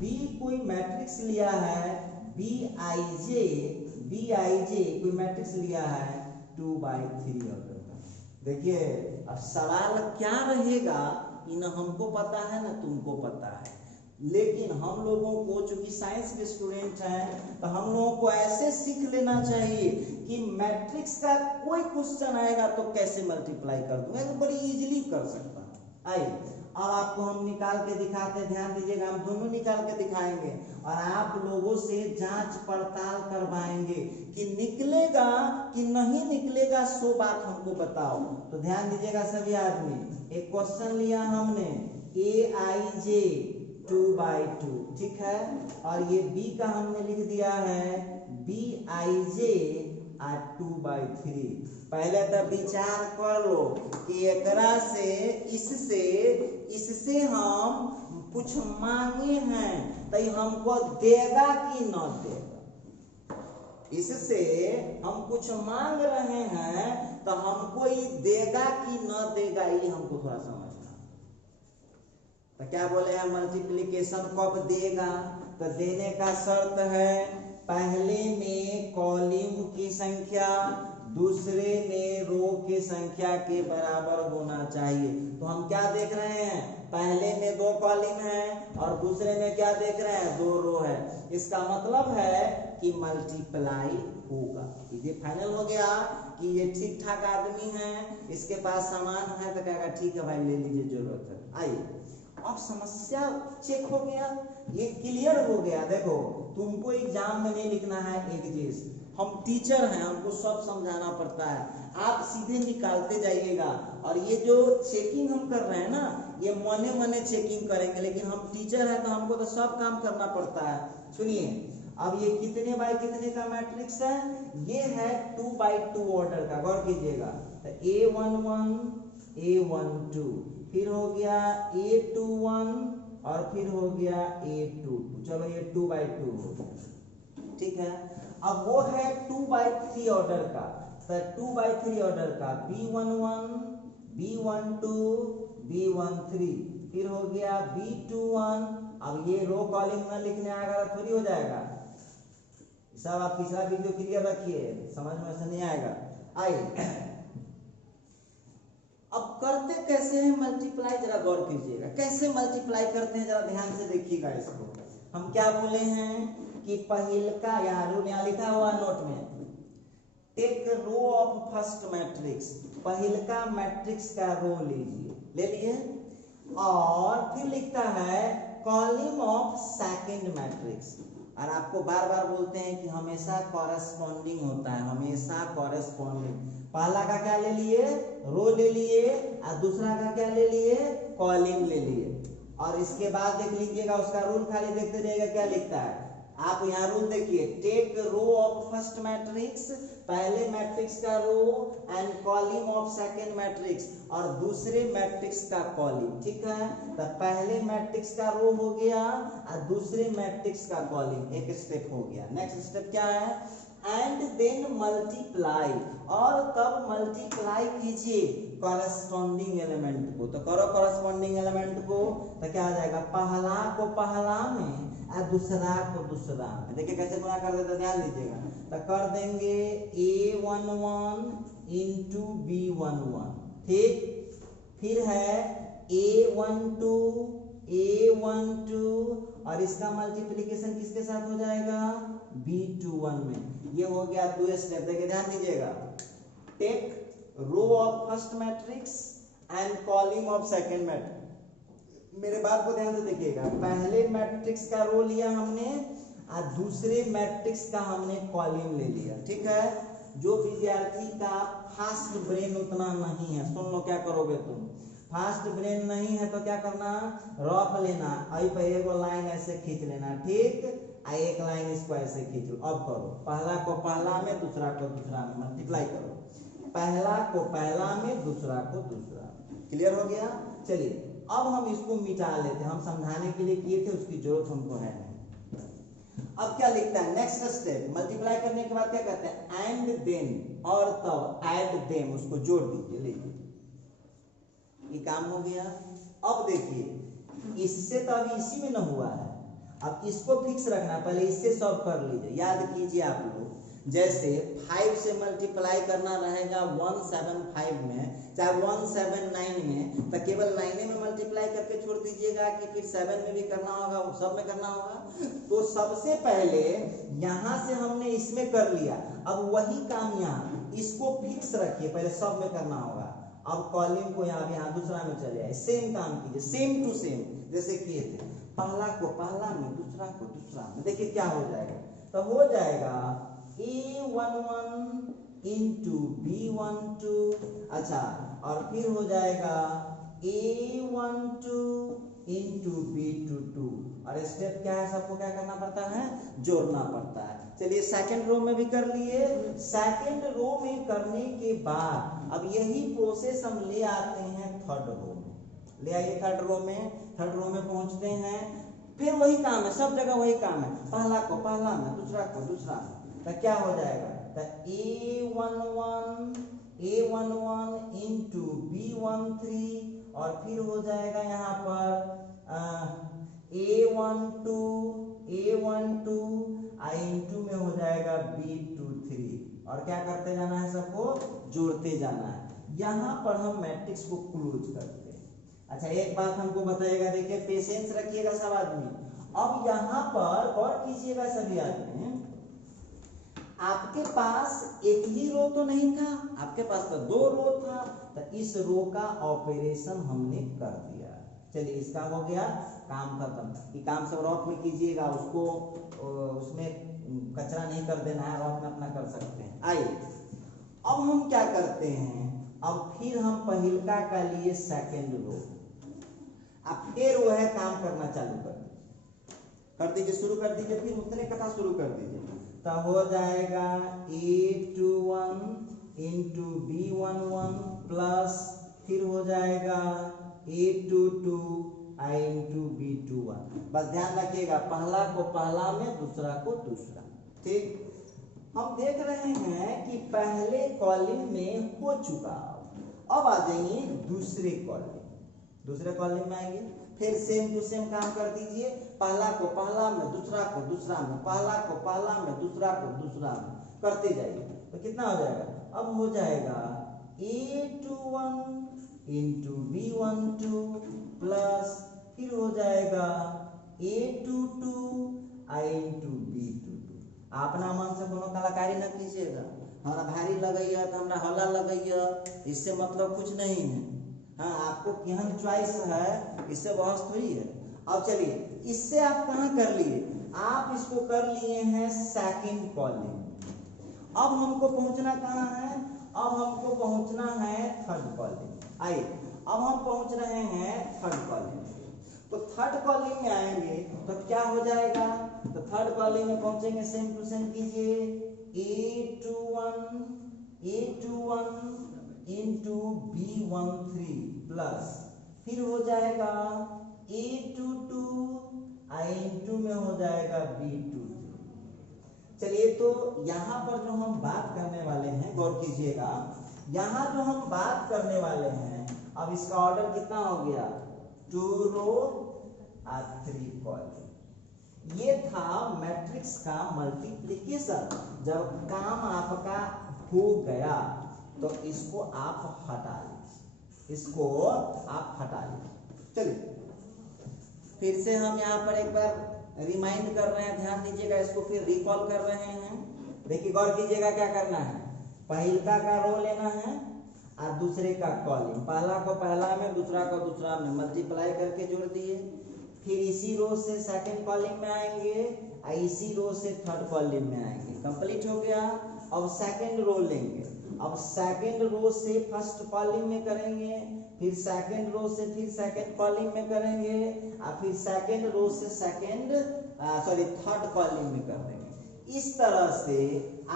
बी कोई मैट्रिक्स लिया है bij कोई मैट्रिक्स लिया है 2x3 ऑर्डर का। देखिए अब सवाल क्या रहेगा, न हमको पता है न तुमको पता है, लेकिन हम लोगों को चूंकि साइंस के स्टूडेंट हैं तो हम लोगों को ऐसे सीख लेना चाहिए कि मैट्रिक्स का कोई क्वेश्चन आएगा तो कैसे मल्टीप्लाई कर दूंगा, तो बड़ी इजीली कर सकता हूं। आइए अब आपको हम निकाल के दिखाते हैं, ध्यान दीजिएगा, हम दोनों निकाल के दिखाएंगे और आप लोगों से जांच पड़ताल करवाएंगे कि निकलेगा कि नहीं निकलेगा, सो बात हमको बताओ। तो ध्यान दीजिएगा सभी आदमी, एक क्वेश्चन लिया हमने aij 2x2, ठीक है, और ये b का हमने लिख दिया है bij 2x3। पहले तो विचार कर लो कि एकरा से इससे हम कुछ मांगे हैं तो हमको देगा कि न देगा। इससे हम कुछ मांग रहे हैं तो हमको ये देगा कि न देगा, ये हमको थोड़ा समझना। तो क्या बोले हैं, मल्टीप्लिकेशन कब देगा? तो देने का शर्त है पहले में कॉलम की संख्या दूसरे में रो की संख्या के बराबर होना चाहिए। तो हम क्या देख रहे हैं, पहले में 2 कॉलम है और दूसरे में क्या देख रहे हैं, 2 रो है। इसका मतलब है कि मल्टीप्लाई होगा। ये फाइनल हो गया कि ये ठीक ठाक आदमी है, इसके पास सामान है, तो कहेगा ठीक है भाई ले लीजिए, जरूरत है। आइए अब समस्या चेक हो गया, ये क्लियर हो गया। देखो तुमको एग्जाम में नहीं लिखना है एक चीज, हम टीचर हैं, हमको सब समझाना पड़ता है, आप सीधे निकालते जाइएगा। और ये जो चेकिंग हम कर रहे हैं ना, ये मने मने चेकिंग करेंगे, लेकिन हम टीचर हैं तो हमको तो सब काम करना पड़ता है। सुनिए अब ये कितने बाय कितने का मैट्रिक्स है, ये है 2x2 ऑर्डर का, गौर कीजिएगा। तो A11 A12 फिर हो गया A21 और फिर हो गया A22, चलो ये 2x2 हो गया, ठीक है। अब वो है 2x3 ऑर्डर का, तो 2x3 ऑर्डर का B11 B12 B13 फिर हो गया B21। अब ये रो कॉलम में लिखने आएगा तो थोड़ी हो जाएगा, सब आप पिछला वीडियो क्लियर रखिए, समझ में ऐसा नहीं आएगा। आइए अब करते कैसे हैं मल्टीप्लाई, जरा गौर कीजिएगा कैसे मल्टीप्लाई करते हैं, जरा ध्यान से देखिएगा इसको। हम क्या बोले हैं कि पहिलका, यहाँ लिखा हुआ नोट में, take row of first matrix, पहिलका मैट्रिक्स का रो लीजिए, ले लिए, और फिर लिखता है कॉलम ऑफ सेकंड मैट्रिक्स। और आपको बार बार बोलते हैं कि हमेशा कॉरेस्पॉन्डिंग होता है, हमेशा कॉरेस्पॉन्डिंग। पहला का क्या ले लिए, रो ले लिए, और दूसरा का क्या ले लिए, कॉलम ले लिए। और इसके बाद देख लीजिएगा उसका रूल, खाली देखते रहिएगा क्या लिखता है। आप यहाँ रूल देखिए, take row of first matrix, पहले मैट्रिक्स का row, and column of second matrix, और दूसरे मैट्रिक्स का कॉलम। ठीक है, तो पहले मैट्रिक्स का रो हो गया और दूसरे मैट्रिक्स का कॉलम, एक स्टेप हो गया। नेक्स्ट स्टेप क्या है, एंड देन मल्टीप्लाई, और तब मल्टीप्लाई कीजिए कॉरेस्पॉन्डिंग एलिमेंट को। तो करो कॉरेस्पॉन्डिंग एलिमेंट को, तो क्या आ जाएगा, पहला को पहला में और दूसरा को दूसरा में। देखिए कैसे गुणा कर देते, ध्यान दीजिएगा। तो कर देंगे A11 इंटू B11, ठीक। फिर है A12 और इसका मल्टीप्लिकेशन किसके साथ हो जाएगा, B21 में। ये हो गया 2 स्टेप। देखिए ध्यान दीजिएगा, take row of first matrix and column of second matrix. मेरे बात को ध्यान से देखिएगा, पहले मैट्रिक्स का रो लिया हमने और दूसरे मैट्रिक्स का हमने कॉलम ले लिया। ठीक है, जो विद्यार्थी का फास्ट ब्रेन उतना नहीं है, सुन लो क्या करोगे तुम। फास्ट ब्रेन नहीं है तो क्या करना, रफ लेना, आई पे एगो लाइन ऐसे खींच लेना, ठीक, एक लाइन इसको ऐसे खींच लो। अब करो, पहला को पहला में, दूसरा को दूसरा में, मल्टीप्लाई करो, पहला को पहला में, दूसरा को दूसरा में। क्लियर हो गया। चलिए अब हम इसको मिटा लेते हैं, हम समझाने के लिए किए थे, उसकी जरूरत हमको है नहीं। अब क्या लिखता है, नेक्स्ट स्टेप, मल्टीप्लाई करने के बाद क्या कहते हैं, एंड देन, और तब, ऐड देम, उसको जोड़ दीजिए, लीजिए, ये काम हो गया। अब देखिए, इससे तो अभी इसी में न हुआ है, अब इसको फिक्स रखना, पहले इससे सॉल्व कर लीजिए। याद कीजिए आप लोग, जैसे 5 से मल्टीप्लाई करना रहेगा 175 में, चाहे 179 में, तो केवल 9 में मल्टीप्लाई करके छोड़ दीजिएगा कि फिर 7 में भी करना होगा, सब में करना होगा। तो सबसे पहले यहाँ से हमने इसमें कर लिया, अब वही काम यहाँ, इसको फिक्स रखिए, पहले सब में करना होगा। अब कॉलम को यहाँ दूसरा में चले आए, सेम काम कीजिए, सेम टू सेम जैसे किए थे, पहला को पहला में, दूसरा को दूसरा में। देखिए क्या हो जाएगा, तो हो जाएगा A11 इंटू B12, अच्छा, और फिर हो जाएगा A12 इंटू B22। और स्टेप क्या है, सबको क्या करना पड़ता है, जोड़ना पड़ता है। चलिए सेकंड रो में भी कर लिए। सेकंड रो में करने के बाद अब यही प्रोसेस हम ले आते हैं थर्ड रो में, ले आइए थर्ड रो में। थर्ड रो में पहुंचते हैं, फिर वही काम है, सब जगह वही काम है, पहला को पहला में, दूसरा को दूसरा में। तो क्या हो जाएगा, तो A11 इंटू B13, और फिर हो जाएगा यहाँ पर A12 इंटू में हो जाएगा B23, और क्या करते जाना है, सबको जोड़ते जाना है। यहाँ पर हम मैट्रिक्स को क्लोज करते हैं। अच्छा एक बात हमको बताइएगा, देखिए पेशेंस रखिएगा सब आदमी। अब यहाँ पर गौर कीजिएगा सभी आदमी, आपके पास एक ही रो तो नहीं था, आपके पास तो 2 रो था, तो इस रो का ऑपरेशन हमने कर दिया। चलिए इसका हो गया, काम खत्म। ये काम सब रॉक में कीजिएगा, उसको उसमें कचरा नहीं कर देना है, रॉक में अपना कर सकते हैं। आइए अब हम क्या करते हैं, अब फिर हम पहिलका का लिए सेकंड रो, अब फिर वो है काम करना चालू कर दीजिए, शुरू कर दीजिए, फिर उतने कथा शुरू कर दीजिए। तो हो जाएगा A21 इंटू B11 प्लस, फिर हो जाएगा A22 इंटू B21। बस ध्यान रखिएगा, पहला को पहला में, दूसरा को दूसरा। ठीक, हम देख रहे हैं कि पहले कॉलम में हो चुका, अब आ जाइए दूसरे कॉलम, दूसरे कॉलम में आएंगे, फिर सेम टू सेम काम कर दीजिए, पहला को पहला में, दूसरा को दूसरा में, पहला को पहला में, दूसरा को दूसरा में, करते जाइए। तो कितना हो जाएगा, अब हो जाएगा A21 इंटू B12 प्लस फिर हो जाएगा A22 इंटू B22। अपना मन से कोनो कलाकारी न कीजिएगा, हमारा भारी लगैया तो हमारा हल्ला लगैया, इससे मतलब कुछ नहीं है। हाँ, आपको केहन चॉइस है इससे बहस थोड़ी है। अब चलिए, इससे आप कहाँ कर लिए, आप इसको कर लिए हैं सेकंड कॉलिंग। अब हमको पहुंचना कहाँ है, अब हमको पहुंचना है थर्ड कॉलिंग। आइए, अब हम पहुंच रहे हैं थर्ड कॉलिंग। तो थर्ड कॉलिंग में आएंगे तो क्या हो जाएगा, तो थर्ड कॉलिंग में पहुंचेंगे, सेम टू सेम कीजिए, A21 इंटू B13 प्लस फिर हो जाएगा A22 इंटू में हो जाएगा B23। चलिए, तो यहाँ पर जो हम बात करने वाले हैं, गौर कीजिएगा, यहाँ जो हम बात करने वाले हैं, अब इसका ऑर्डर कितना हो गया, 2 रो और 3 कॉलम। ये था मैट्रिक्स का मल्टीप्लिकेशन। जब काम आपका हो गया तो इसको आप हटा लीजिए, इसको आप हटा लीजिए। चलिए, फिर से हम यहाँ पर एक बार रिमाइंड कर रहे हैं, ध्यान दीजिएगा, इसको फिर रिकॉल कर रहे हैं। देखिए, गौर कीजिएगा क्या करना है, पहला का रो लेना है और दूसरे का कॉलम, पहला को पहला में, दूसरा को दूसरा में, मल्टीप्लाई करके जोड़ दिए। फिर इसी रो से सेकंड कॉलम में आएंगे और इसी रो से थर्ड कॉलम में आएंगे। कंप्लीट हो गया। अब सेकंड रो लेंगे, अब सेकंड रो से फर्स्ट कॉलम में करेंगे, फिर सेकंड रो से फिर सेकंड कॉलम में करेंगे और फिर सेकंड रो से थर्ड कॉलम में कर देंगे। इस तरह से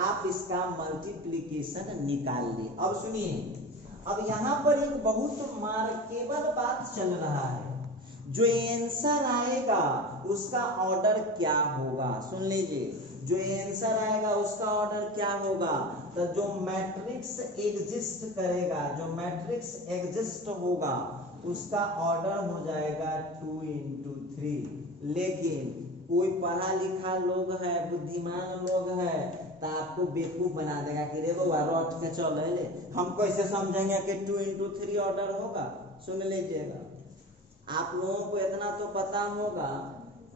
आप इसका मल्टीप्लिकेशन निकाल लिए। अब सुनिए, अब यहाँ पर एक बहुत मार्केबल बात चल रहा है, जो आंसर आएगा उसका ऑर्डर क्या होगा, सुन लीजिए, जो आंसर आएगा उसका ऑर्डर क्या होगा, तो जो मैट्रिक्स एग्जिस्ट करेगा, जो मैट्रिक्स एग्जिस्ट होगा उसका ऑर्डर हो जाएगा 2 इंटू 3। लेकिन कोई पढ़ा लिखा लोग है, बुद्धिमान लोग है, तो आपको बेवकूफ बना देगा कि रे बउआ रट के चल ले, हम कैसे समझेंगे कि 2 इंटू 3 ऑर्डर होगा। सुन लीजिएगा, आप लोगों को इतना तो पता होगा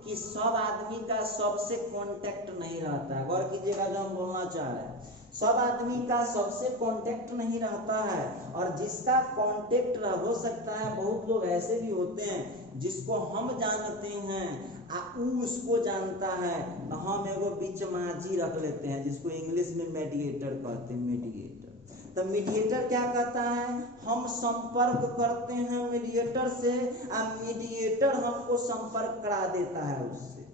कि सब आदमी का सबसे कांटेक्ट नहीं रहता है। गौर कीजिएगा, जो हम बोलना चाह रहे हैं, सब आदमी का सबसे कांटेक्ट नहीं रहता है, और जिसका कांटेक्ट हो सकता है, बहुत लोग ऐसे भी होते हैं जिसको हम जानते हैं उसको जानता है, तो हम एगो बीच माझी रख लेते हैं, जिसको इंग्लिश में मीडिएटर कहते हैं। मीडिएटर, तो मीडिएटर क्या कहता है, हम संपर्क करते हैं मीडिएटर से, और मीडिएटर हमको संपर्क करा देता है उससे।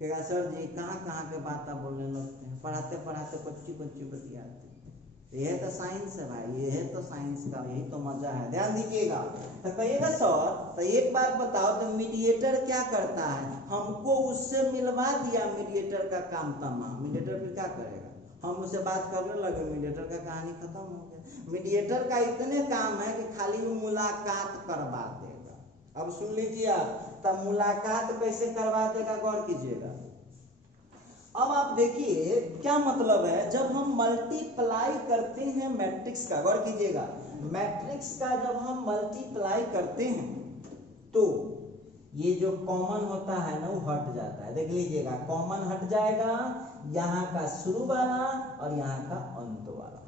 कहेगा सर जी कहाँ कहाँ के बात बोलने लगते हैं, पढ़ाते पढ़ाते बच्ची बतियाते। यह तो साइंस है भाई, यह तो साइंस का यही तो मजा है। ध्यान दीजिएगा, तो कहिएगा सर, तो एक बात बताओ, तो मीडिएटर क्या करता है, हमको उससे मिलवा दिया, मीडिएटर का काम तमाम। मीडिएटर फिर क्या करेगा, हम उससे बात करने लगे, मीडिएटर का कहानी खत्म हो गया। मीडिएटर का इतने काम है कि खाली वो मुलाकात करवा देगा। अब सुन लीजिए आप, तब मुलाकात कैसे करवा देगा, गौर कीजिएगा। अब आप देखिए क्या मतलब है, जब हम मल्टीप्लाई करते हैं मैट्रिक्स का, गौर कीजिएगा, मैट्रिक्स का जब हम मल्टीप्लाई करते हैं तो ये जो कॉमन होता है ना वो हट जाता है। देख लीजिएगा, कॉमन हट जाएगा, यहाँ का शुरू वाला और यहाँ का अंत वाला।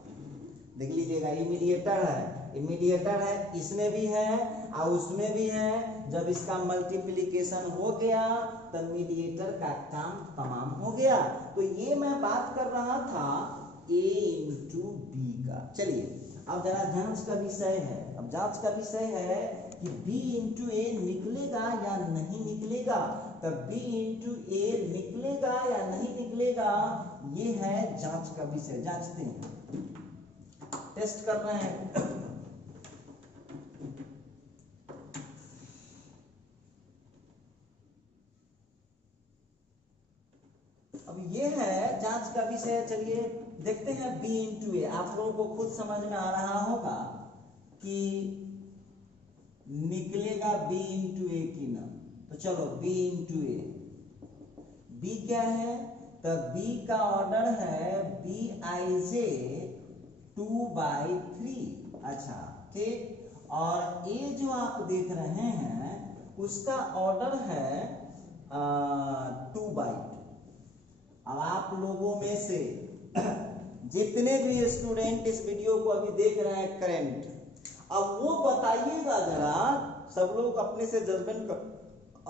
देख लीजिएगा, ये मीडिएटर है, ये मीडिएटर है, इसमें भी है और उसमें भी है। जब इसका मल्टीप्लिकेशन हो गया तो मीडिएटर का काम तमाम हो गया। तो ये मैं बात कर रहा था A इंटू बी का। चलिए, अब जरा जांच का विषय है, अब जांच का विषय है कि B इंटू ए निकलेगा या नहीं निकलेगा। तो B इंटू ए निकलेगा या नहीं निकलेगा, ये है जांच का विषय। जांचते हैं, टेस्ट कर रहे हैं। अब ये है जांच का विषय। चलिए देखते हैं B इंटू ए। आप लोगों को खुद समझ में आ रहा होगा कि निकलेगा B इंटू ए की ना। तो चलो B इंटू ए, B क्या है, तो B का ऑर्डर है BIJ 2/3। अच्छा ठीक, और ये जो आप देख रहे हैं उसका ऑर्डर है 2 बाइट। अब आप लोगों में से जितने भी स्टूडेंट इस वीडियो को अभी देख रहे हैं करंट, अब वो बताइएगा जरा, सब लोग अपने से जजमेंट कर,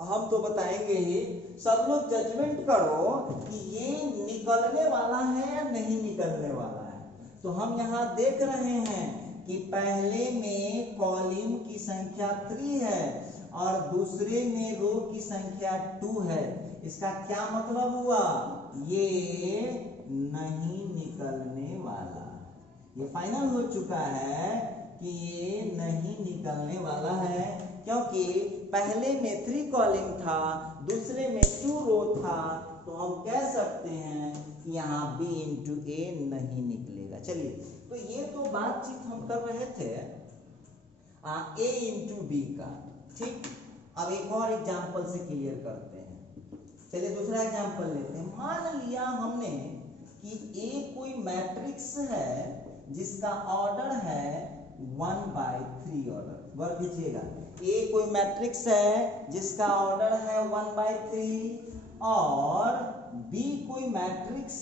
हम तो बताएंगे ही, सब लोग जजमेंट करो कि ये निकलने वाला है या नहीं निकलने वाला है। तो हम यहाँ देख रहे हैं कि पहले में कॉलम की संख्या 3 है और दूसरे में रो की संख्या 2 है। इसका क्या मतलब हुआ? ये नहीं निकलने वाला। ये फाइनल हो चुका है कि ये नहीं निकलने वाला है, क्योंकि पहले में 3 कॉलम था, दूसरे में 2 रो था। तो हम कह सकते हैं कि यहाँ B इंटू A नहीं निकलेगा। चलिए, तो ये तो बातचीत हम कर रहे थे A इंटू B का, ठीक। अब एक और एग्जाम्पल से क्लियर करते हैं। चलिए दूसरा एग्जाम्पल लेते हैं। मान लिया हमने कि A कोई मैट्रिक्स है जिसका ऑर्डर है 1/3 ऑर्डर। गौर कीजिएगा, A कोई मैट्रिक्स है जिसका ऑर्डर है 1/3 और B कोई मैट्रिक्स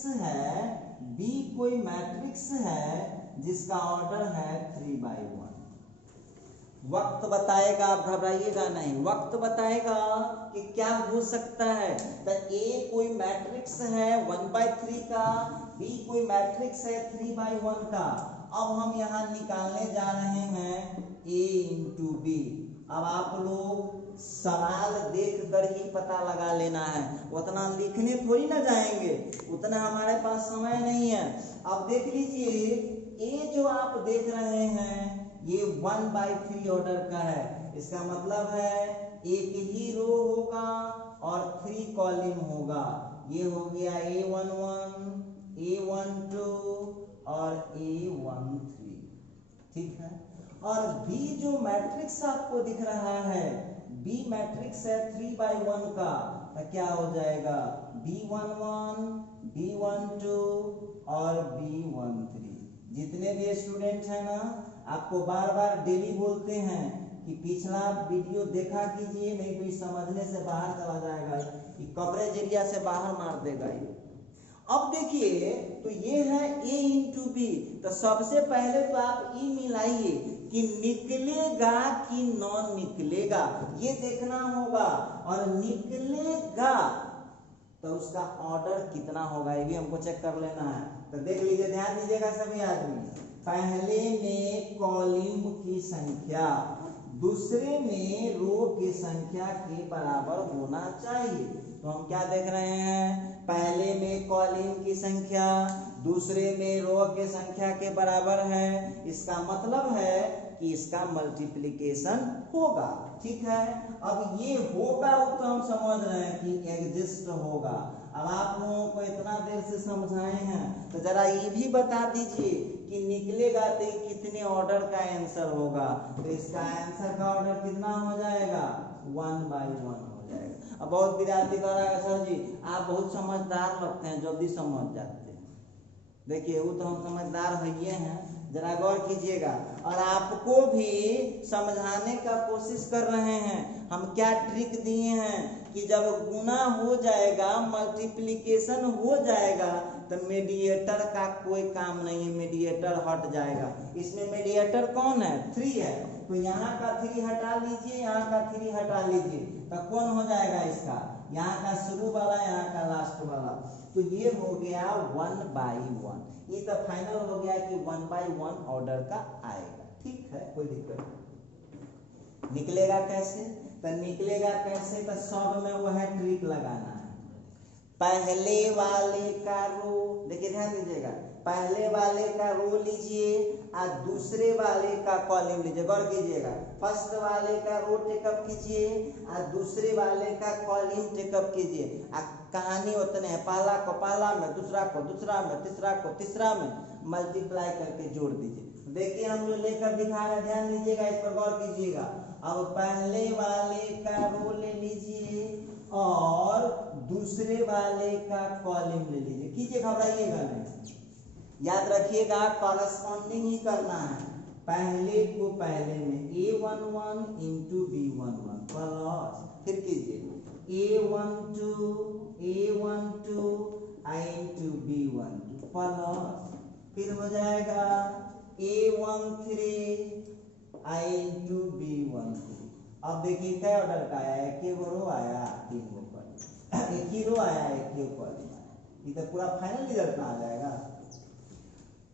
है जिसका ऑर्डर है 3/1। वक्त बताएगा, आप घबराइएगा नहीं, वक्त बताएगा कि क्या हो सकता है। तो A कोई मैट्रिक्स है 1/3 का, B कोई मैट्रिक्स है 3/1 का। अब हम यहाँ निकालने जा रहे हैं A इंटू B। अब आप लोग सवाल देख कर ही पता लगा लेना है, उतना लिखने थोड़ी ना जाएंगे, उतना हमारे पास समय नहीं है। अब देख लीजिए, A जो आप देख रहे हैं ये 1/3 ऑर्डर का है। इसका मतलब है एक ही रो होगा और 3 कॉलम होगा। ये हो गया A11, A12 और A13, ठीक है। और B जो मैट्रिक्स आपको दिख रहा है, B मैट्रिक्स है 3/1 का, तो क्या हो जाएगा B11, B12 और B13। जितने भी स्टूडेंट हैं ना, आपको बार बार डेली बोलते हैं कि पिछला वीडियो देखा कीजिए, नहीं तो समझने से बाहर चला जाएगा, कि कवरेज एरिया से बाहर मार देगा ये। अब देखिए, तो ये है A इंटू B। तो सबसे पहले तो आप E मिलाइए कि निकलेगा कि नॉन निकलेगा, ये देखना होगा। और निकलेगा तो उसका ऑर्डर कितना होगा ये भी हमको चेक कर लेना है। तो देख लीजिए, ध्यान दीजिएगा सभी आदमी। पहले में कॉलम की संख्या दूसरे में रो की संख्या के बराबर होना चाहिए। तो हम क्या देख रहे हैं, पहले में कॉलम की संख्या दूसरे में रो की संख्या के बराबर है। इसका मतलब है कि इसका मल्टीप्लिकेशन होगा, ठीक है। अब ये होगा वो तो हम समझ रहे हैं कि एग्जिस्ट होगा। अब आप लोगों को इतना देर से समझाए हैं, तो जरा ये भी बता दीजिए कि निकलेगा तो कितने ऑर्डर का आंसर होगा। तो इसका आंसर का ऑर्डर कितना हो जाएगा, 1/1 हो जाएगा। अब बहुत विद्यार्थी कह रहा है सर जी आप बहुत समझदार लगते हैं, जल्दी समझ जाते हैं। देखिए वो तो हम समझदार हुए हैं, जरा गौर कीजिएगा। और आपको भी समझाने का कोशिश कर रहे हैं। हम क्या ट्रिक दिए हैं कि जब गुना हो जाएगा, मल्टीप्लिकेशन हो जाएगा, तो मीडिएटर का कोई काम नहीं है, मीडिएटर हट जाएगा। इसमें मीडिएटर कौन है, 3 है। तो यहाँ का 3 हटा लीजिए, यहाँ का 3 हटा लीजिए, तो कौन हो जाएगा इसका, यहाँ का शुरू वाला, यहाँ का लास्ट वाला। तो ये हो गया 1/1। ये तो फाइनल हो गया कि 1/1 ऑर्डर का आएगा, ठीक है, कोई दिक्कत नहीं। निकलेगा कैसे, तो निकलेगा कैसे, तो सब में वो है ट्रिक लगाना है। पहले वाले का रो, देखिए ध्यान दीजिएगा, पहले वाले का रो लीजिए और दूसरे वाले का कॉलम लीजिए। गौर कीजिएगा, फर्स्ट वाले का रो टेकअप कीजिए और दूसरे वाले का कॉलम टेकअप कीजिए। कहानी उतने है, पहला को पहला में, दूसरा को दूसरा में, तीसरा को तीसरा में, मल्टीप्लाई करके जोड़ दीजिए। देखिए हम जो लेकर दिखा रहे हैं, ध्यान दीजिएगा, इस पर गौर कीजिएगा। अब पहले वाले का रो ले लीजिए और दूसरे वाले का कॉलम ले लीजिए। कीजिए, घबराइएगा नहीं, याद रखिएगा कॉरस्पॉन्डिंग ही करना है। पहले को पहले में A11 इंटू B11 प्लस फिर कीजिए A12 इंटू B12 प्लस फिर हो जाएगा A13 इंटू B13। अब देखिए क्या ऑर्डर का आया, एक ही रो आया, तीन गो कॉलम, एक ही रो आया, एक ही कॉलम आया, ये तो पूरा फाइनल रिजल्ट में आ जाएगा।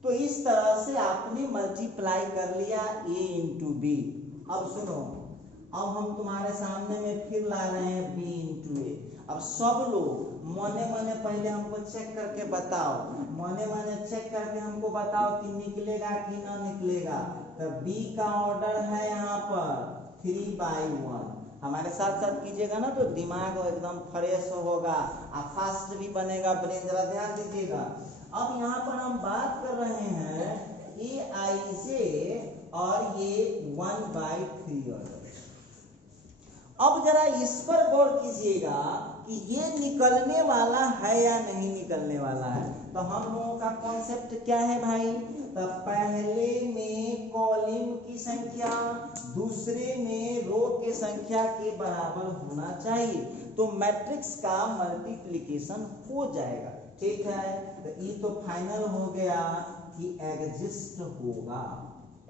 तो इस तरह से आपने मल्टीप्लाई कर लिया A इंटू बी। अब सुनो, अब हम तुम्हारे सामने में फिर ला रहे हैं B इंटू ए। अब सब लोग मने मने पहले हमको चेक करके बताओ, मने मने चेक करके हमको बताओ कि निकलेगा कि ना निकलेगा। तो B का ऑर्डर है यहाँ पर 3/1। हमारे साथ साथ कीजिएगा ना तो दिमाग एकदम फ्रेश होगा और फास्ट भी बनेगा ब्रेन, जरा ध्यान दीजिएगा। अब यहाँ पर हम बात कर रहे हैं Aij और ये 1/3 ऑर्डर। अब जरा इस पर गौर कीजिएगा कि ये निकलने वाला है या नहीं निकलने वाला है। तो हम लोगों का कॉन्सेप्ट क्या है भाई, तो पहले में कॉलम की संख्या दूसरे में रो की संख्या के बराबर होना चाहिए, तो मैट्रिक्स का मल्टीप्लिकेशन हो जाएगा। ठीक है, तो ये तो फाइनल हो गया कि एग्जिस्ट होगा,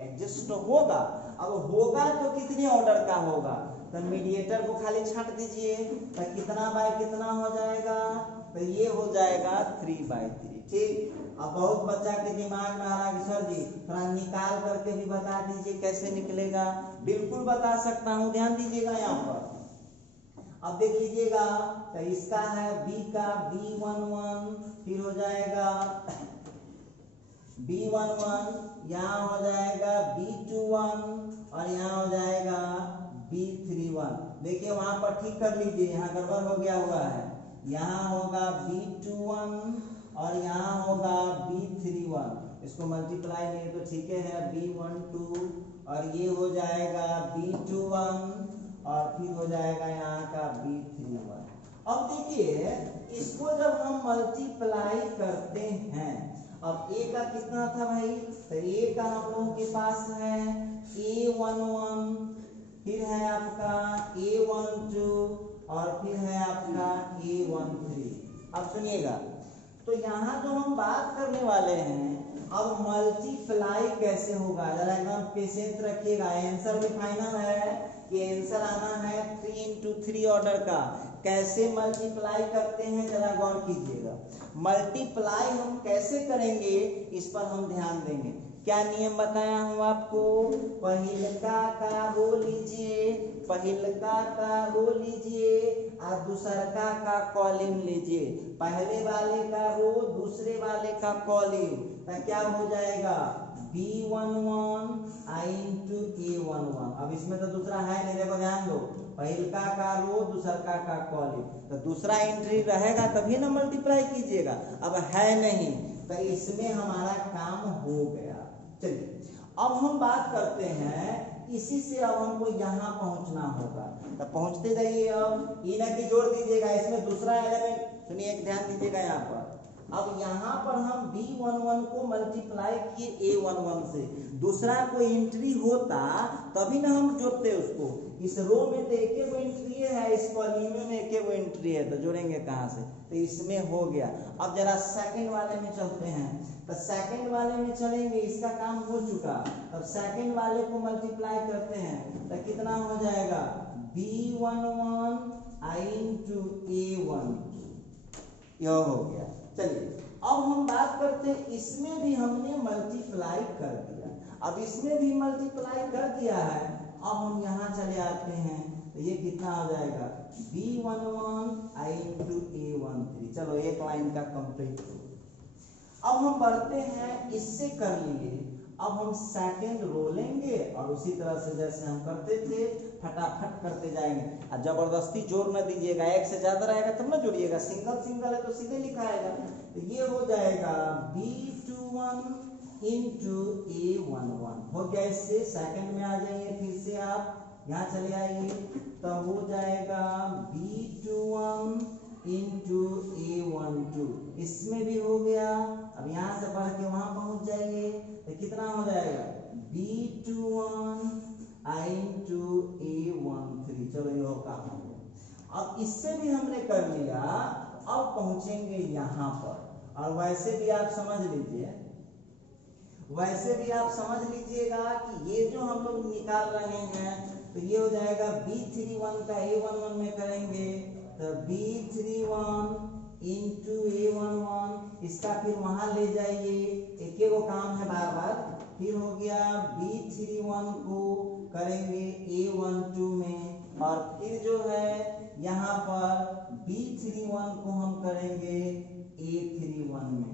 एग्जिस्ट होगा। अब होगा तो कितने ऑर्डर का होगा, तो मीडिएटर को खाली छांट दीजिए, तो कितना बाय कितना हो जाएगा, तो ये हो जाएगा 3/3। ठीक, अब बहुत बच्चा के दिमाग में आ रहा है सर जी थोड़ा निकाल करके भी बता दीजिए कैसे निकलेगा। बिल्कुल बता सकता हूँ, ध्यान दीजिएगा यहाँ पर। अब देख लीजिएगा, तो इसका है B का B11, फिर हो जाएगा B11, यहाँ हो जाएगा B21 और यहाँ हो जाएगा B31। देखिए वहां पर ठीक कर लीजिए, यहाँ गड़बड़ हो गया हुआ है। यहाँ होगा B21 और यहाँ होगा B31। इसको मल्टीप्लाई नहीं तो ठीक है B12 और ये हो जाएगा B21 और फिर हो जाएगा यहाँ का B31। अब देखिए इसको जब हम मल्टीप्लाई करते हैं, अब A का कितना था भाई, तो A का हम लोगों के पास है A11, फिर है आपका A12 और फिर है आपका A13। अब सुनिएगा, तो यहाँ जो हम बात करने वाले हैं अब मल्टीप्लाई कैसे होगा, जरा एकदम पेशेंस रखिएगा। आंसर भी फाइनल है कि आंसर आना है 3 इंटू 3 ऑर्डर का। कैसे मल्टीप्लाई करते हैं जरा गौर कीजिएगा। मल्टीप्लाई हम कैसे करेंगे इस पर हम ध्यान देंगे। क्या नियम बताया हूँ आपको, पहिलका का रो लीजिए, पहिलका का रो लीजिए और दूसरका का कॉलम लीजिए। पहले वाले का रो दूसरे वाले का कॉलम, तो क्या हो जाएगा B11 इंटू A11। अब इसमें तो दूसरा है नहीं, देखो ध्यान दो, पहिलका का रो दूसरका का कॉलम, तो दूसरा एंट्री रहेगा तभी ना मल्टीप्लाई कीजिएगा। अब है नहीं तो इसमें हमारा काम हो गया। चलिए अब हम बात करते हैं, इसी से अब हमको यहाँ पहुंचना होगा, तो पहुंचते जाइए। अब ये ना कि जोड़ दीजिएगा, इसमें दूसरा एलिमेंट सुनिए, ध्यान दीजिएगा यहाँ पर। अब यहाँ पर हम B11 को मल्टीप्लाई किए A11 से, दूसरा कोई एंट्री होता तभी ना हम जोड़ते उसको। इस रो में तो एक ही एंट्री है, इस कॉलम में एक ही एंट्री है, तो जोड़ेंगे कहाँ से, तो इसमें हो गया। अब जरा सेकंड वाले में चलते हैं, तो सेकंड वाले में चलेंगे, इसका काम हो चुका। अब सेकंड वाले को मल्टीप्लाई करते हैं तो कितना हो जाएगा B11 इंटू A12, यह हो गया। चलिए अब हम बात करते हैं, इसमें भी हमने मल्टीप्लाई कर दिया। अब इसमें भी मल्टीप्लाई कर दिया है, अब हम यहाँ चले आते हैं, तो ये कितना हो जाएगा B11 इंटू A13। चलो एक लाइन का कंप्लीट हो। अब हम बढ़ते हैं, इससे कर लिए, अब हम सेकंड रो लेंगे और उसी तरह से जैसे हम करते थे फटाफट करते जाएंगे। और जबरदस्ती जोड़ न दीजिएगा, एक से ज्यादा रहेगा तब ना जोड़िएगा, सिंगल सिंगल है तो सीधे लिखाएगा। तो ये हो जाएगा B21 इंटू A11 हो गया। इससे सेकंड में आ जाइए, फिर से आप यहाँ चले आइए, तो हो जाएगा B21 इंटू A12, इसमें भी हो गया। अब यहाँ से बढ़ के वहां पहुंच जाइए, तो कितना हो जाएगा B21 I into A13। चलो ये काम हो गया। अब इससे भी हमने कर लिया, अब पहुंचेंगे यहां पर। और वैसे भी आप समझ लीजिए, वैसे भी आप समझ लीजिएगा कि ये जो हम लोग निकाल रहे हैं तो ये हो जाएगा B31 का A11 में करेंगे तो B31 इंटू A11, इसका फिर वहां ले जाइए, एक एक काम है बार बार। फिर हो गया B31 को करेंगे A12 में, और फिर जो है यहाँ पर B31 को हम करेंगे A31 में।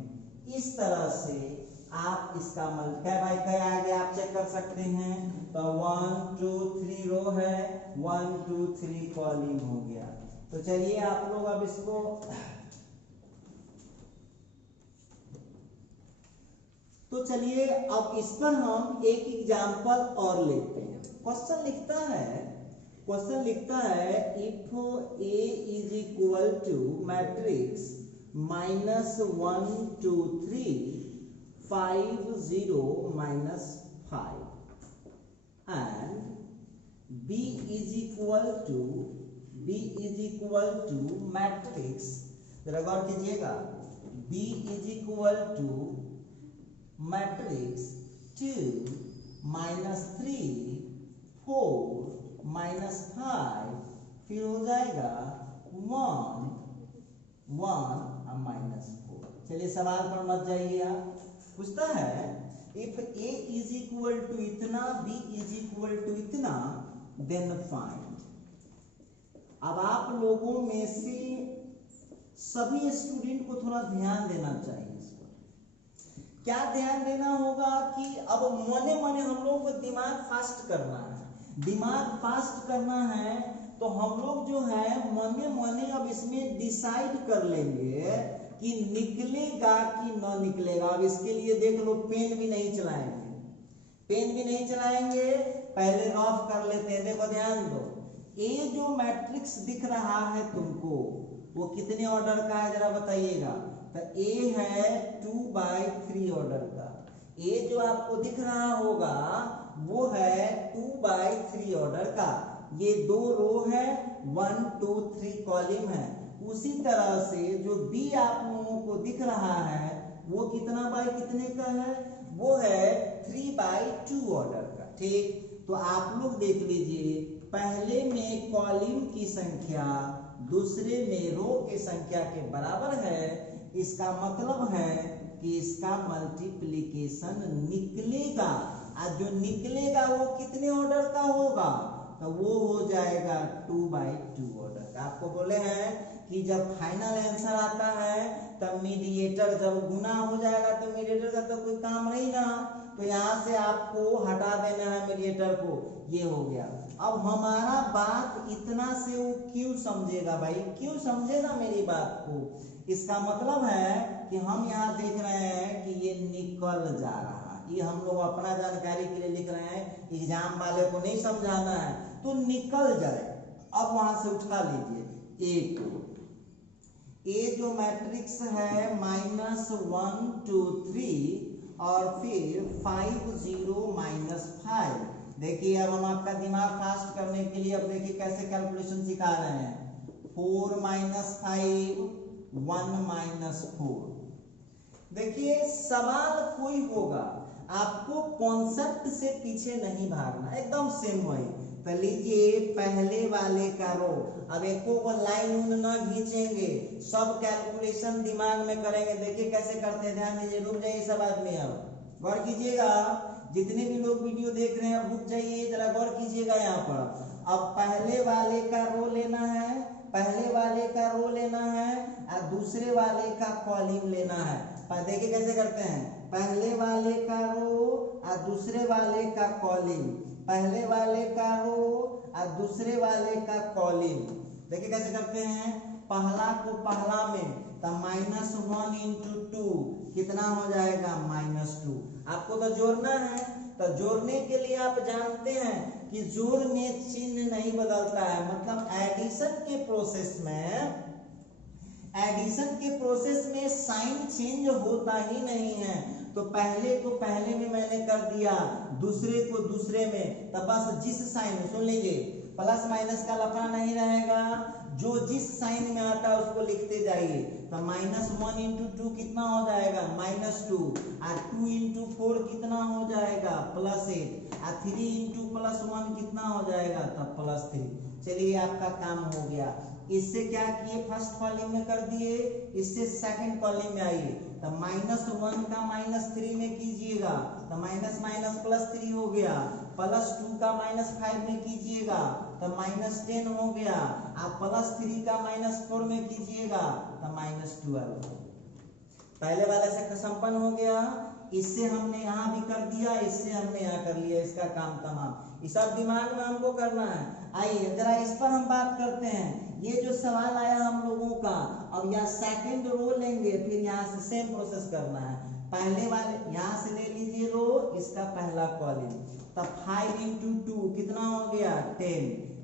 इस तरह से आप इसका मल्टीप्लाई बाय क्या आगे आप चेक कर सकते हैं। तो 1 2 3 रो है, 1 2 3 कॉलम हो गया। तो चलिए आप लोग अब इसको तो चलिए अब इस पर हम एक एग्जांपल और लेते हैं। क्वेश्चन लिखता है if A is equal to matrix -1 2 3 5 0 -5 and B is equal to matrix, जरा गौर कीजिएगा, B is equal to matrix 2 -3 4 -5, फिर हो जाएगा 1 1 -4। चलिए सवाल पर मत जाइए आप। पूछता है if A is equal to इतना, B इज इक्वल टू इतना, देन फाइंड। अब आप लोगों में से सभी स्टूडेंट को थोड़ा ध्यान देना चाहिए इस पर। क्या ध्यान देना होगा कि अब मने मने हम लोग को दिमाग फास्ट करना है। दिमाग फास्ट करना है तो हम लोग जो है मने मने अब इसमें डिसाइड कर लेंगे कि निकलेगा कि न निकलेगा। अब इसके लिए देख लो, पेन भी नहीं चलाएंगे, पहले रफ कर लेते हैं। देखो ध्यान दो, ये जो मैट्रिक्स दिख रहा है तुमको वो कितने ऑर्डर का है जरा बताइएगा। तो ए है 2/3 ऑर्डर का। ए जो आपको दिख रहा होगा वो है 2/3 ऑर्डर का। ये 2 रो है, 1 2 3 कॉलम है। उसी तरह से जो बी आप लोगों को दिख रहा है वो कितना बाय कितने का है, वो है 3/2 ऑर्डर का। ठीक, तो आप लोग देख लीजिए, पहले में कॉलम की संख्या दूसरे में रो की संख्या के बराबर है। इसका मतलब है कि इसका मल्टीप्लिकेशन निकलेगा, और जो निकलेगा वो कितने ऑर्डर का होगा, तो वो हो जाएगा 2/2 ऑर्डर का। आपको बोले हैं कि जब फाइनल आंसर आता है तब मीडिएटर जब गुना हो जाएगा तो मीडिएटर का तो कोई काम नहीं ना, तो यहाँ से आपको हटा देना है मीडिएटर को। ये हो गया। अब हमारा बात इतना से वो क्यों समझेगा भाई, क्यों समझेगा मेरी बात को। इसका मतलब है कि हम यहाँ देख रहे हैं कि ये निकल जा रहा है। ये हम लोग अपना जानकारी के लिए लिख रहे हैं, एग्जाम वाले को नहीं समझाना है, तो निकल जाए। अब वहां से उठा लीजिए ए को। ए जो मैट्रिक्स है -1 2 3 और फिर 5 0 -5। देखिए अब हम आपका दिमाग फास्ट करने के लिए अब देखिए कैसे कैलकुलेशन सिखा रहे हैं। 4 -5 1 -4। देखिए सवाल कोई होगा, आपको कॉन्सेप्ट से पीछे नहीं भागना, एकदम सेम वही। तो लीजिए पहले वाले का रो, अब एको को लाइन उन न खींचेंगे, सब कैलकुलेशन दिमाग में करेंगे। देखिए कैसे करते हैं, ध्यान दीजिए, रुक जाइए सब आदमी, अब गौर कीजिएगा। जितने भी लोग वीडियो देख रहे हैं अब रुक जाइए, जरा गौर कीजिएगा यहाँ पर। अब पहले वाले का रो लेना है, पहले वाले का रो लेना है और दूसरे वाले का कॉलम लेना है। देखिए कैसे करते हैं, पहले वाले का रो और दूसरे वाले का कॉलम, पहले वाले का रो और दूसरे वाले का कॉलम। देखिए कैसे करते हैं, पहला को पहला में, तो -1 × 2 कितना हो जाएगा -2। आपको तो जोड़ना है, तो जोड़ने के लिए आप जानते हैं कि जोड़ में चिन्ह नहीं बदलता है। मतलब एडिशन के प्रोसेस में साइन चेंज होता ही नहीं है। तो पहले को पहले में मैंने कर दिया, दूसरे को दूसरे में, तब बस जिस साइन, सुन लीजिए, प्लस माइनस का लफड़ा नहीं रहेगा, जो जिस साइन में आता है उसको लिखते जाइए। तो -1 × 2 कितना हो जाएगा -2, और 2 × 4 कितना हो जाएगा +8, और 3 × +1 कितना हो जाएगा तब +3। चलिए आपका काम हो गया। इससे क्या किए, फर्स्ट कॉलम में कर दिए, इससे सेकंड कॉलम में आइए। तो -1 का -3 में कीजिएगा, तो माइनस माइनस +3 हो गया। +2 का -5 में कीजिएगा तो -10 हो गया। आप +3 का -4 में कीजिएगा तो -12। पहले वाले से संपन्न हो गया। इससे हमने यहाँ भी कर दिया, इससे हमने यहाँ कर लिया, इसका काम तमाम। ये सब दिमाग में हमको करना है। आइए जरा इस पर हम बात करते हैं। ये जो सवाल आया हम लोगों का, अब यहाँ सेकंड रो लेंगे, फिर यहाँ से सेम प्रोसेस करना है। पहले वाले यहाँ से ले लीजिए रो, इसका पहला कॉलम, तब 5 × 2 कितना हो गया 10,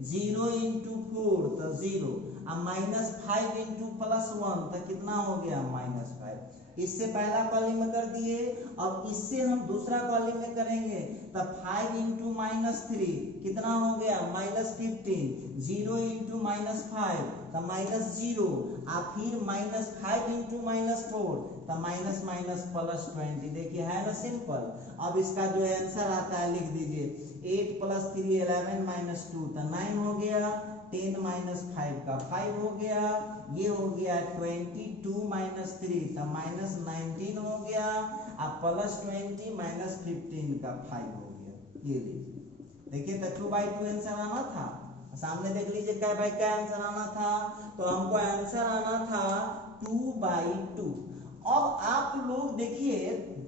0 × 4 तो 0, अब -5 × +1 तो कितना हो गया -5। इससे पहला कॉलम में कर दिए। अब इससे हम दूसरा कॉलम में करेंगे, तब 5 × -3 कितना हो गया -15, 0 × -5 तो -0, और फिर -5 × -4 तो -+ 20। देखिए है ना सिंपल। अब इसका जो आंसर आता है लिख दीजिए, 8 + 3 11 - 2 तो 9 हो गया, 10 - 5 का 5 हो गया, ये हो गया 22 - 3 तो -19 हो गया, अब +20 - 15 का 5 हो गया। ये देखिए तो 2/2 आंसर आना था। सामने देख लीजिए क्या बाई क्या आंसर आना था, तो हमको आंसर आना था 2/2। अब आप लोग देखिए,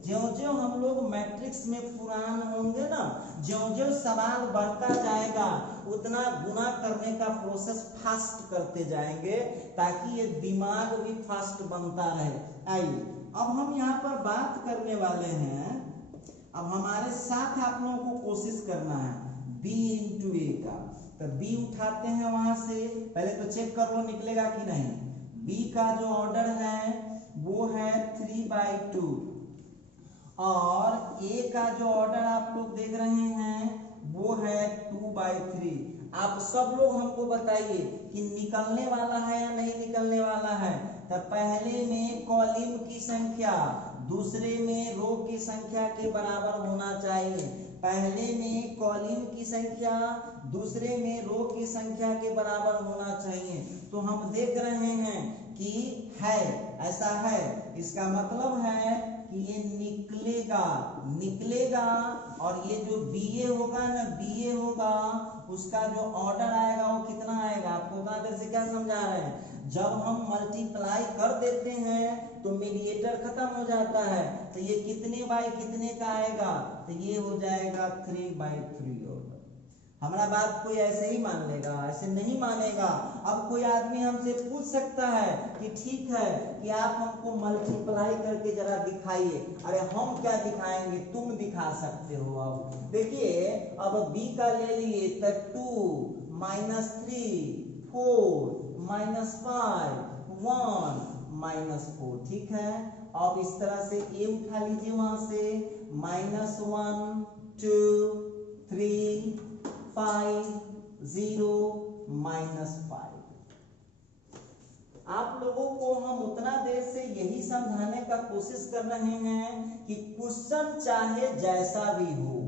ज्यों-ज्यों हम लोग मैट्रिक्स में पुरान होंगे ना, ज्यों-ज्यों सवाल बढ़ता जाएगा, उतना गुना करने का प्रोसेस फास्ट करते जाएंगे, ताकि ये दिमाग भी फास्ट बनता रहे। आइए अब हम यहाँ पर बात करने वाले हैं, अब हमारे साथ आप लोगों को कोशिश करना है b × a का। तो b उठाते हैं वहां से, पहले तो चेक कर लो निकलेगा कि नहीं। b का जो ऑर्डर है वो है 3/2, और a का जो ऑर्डर आप लोग देख रहे हैं वो है 2/3। आप सब लोग हमको बताइए कि निकलने वाला है या नहीं निकलने वाला है। तो पहले में कॉलम की संख्या दूसरे में रो की संख्या के बराबर होना चाहिए। पहले में कॉलम की संख्या दूसरे में रो की संख्या के बराबर होना चाहिए। तो हम देख रहे हैं कि है, ऐसा है, इसका मतलब है कि ये निकलेगा, और ये जो BA होगा ना, BA होगा, उसका जो ऑर्डर आएगा वो कितना आएगा। आपको उतना देर से क्या समझा रहे हैं, जब हम मल्टीप्लाई कर देते हैं तो मीडिएटर खत्म हो जाता है, तो ये कितने बाई कितने का आएगा, तो ये हो जाएगा 3/3 ऑर्डर। हमारा बात कोई ऐसे ही मान लेगा, ऐसे नहीं मानेगा। अब कोई आदमी हमसे पूछ सकता है कि ठीक है कि आप हमको मल्टीप्लाई करके जरा दिखाइए। अरे हम क्या दिखाएंगे, तुम दिखा सकते हो। अब देखिए, अब b का ले लिए तो 2 - 3 4 -5 1 -4, ठीक है। अब इस तरह से a उठा लीजिए वहां से, -1 2 3 5 0 -5। आप लोगों को हम उतना देर से यही समझाने का कोशिश कर रहे हैं कि क्वेश्चन चाहे जैसा भी हो,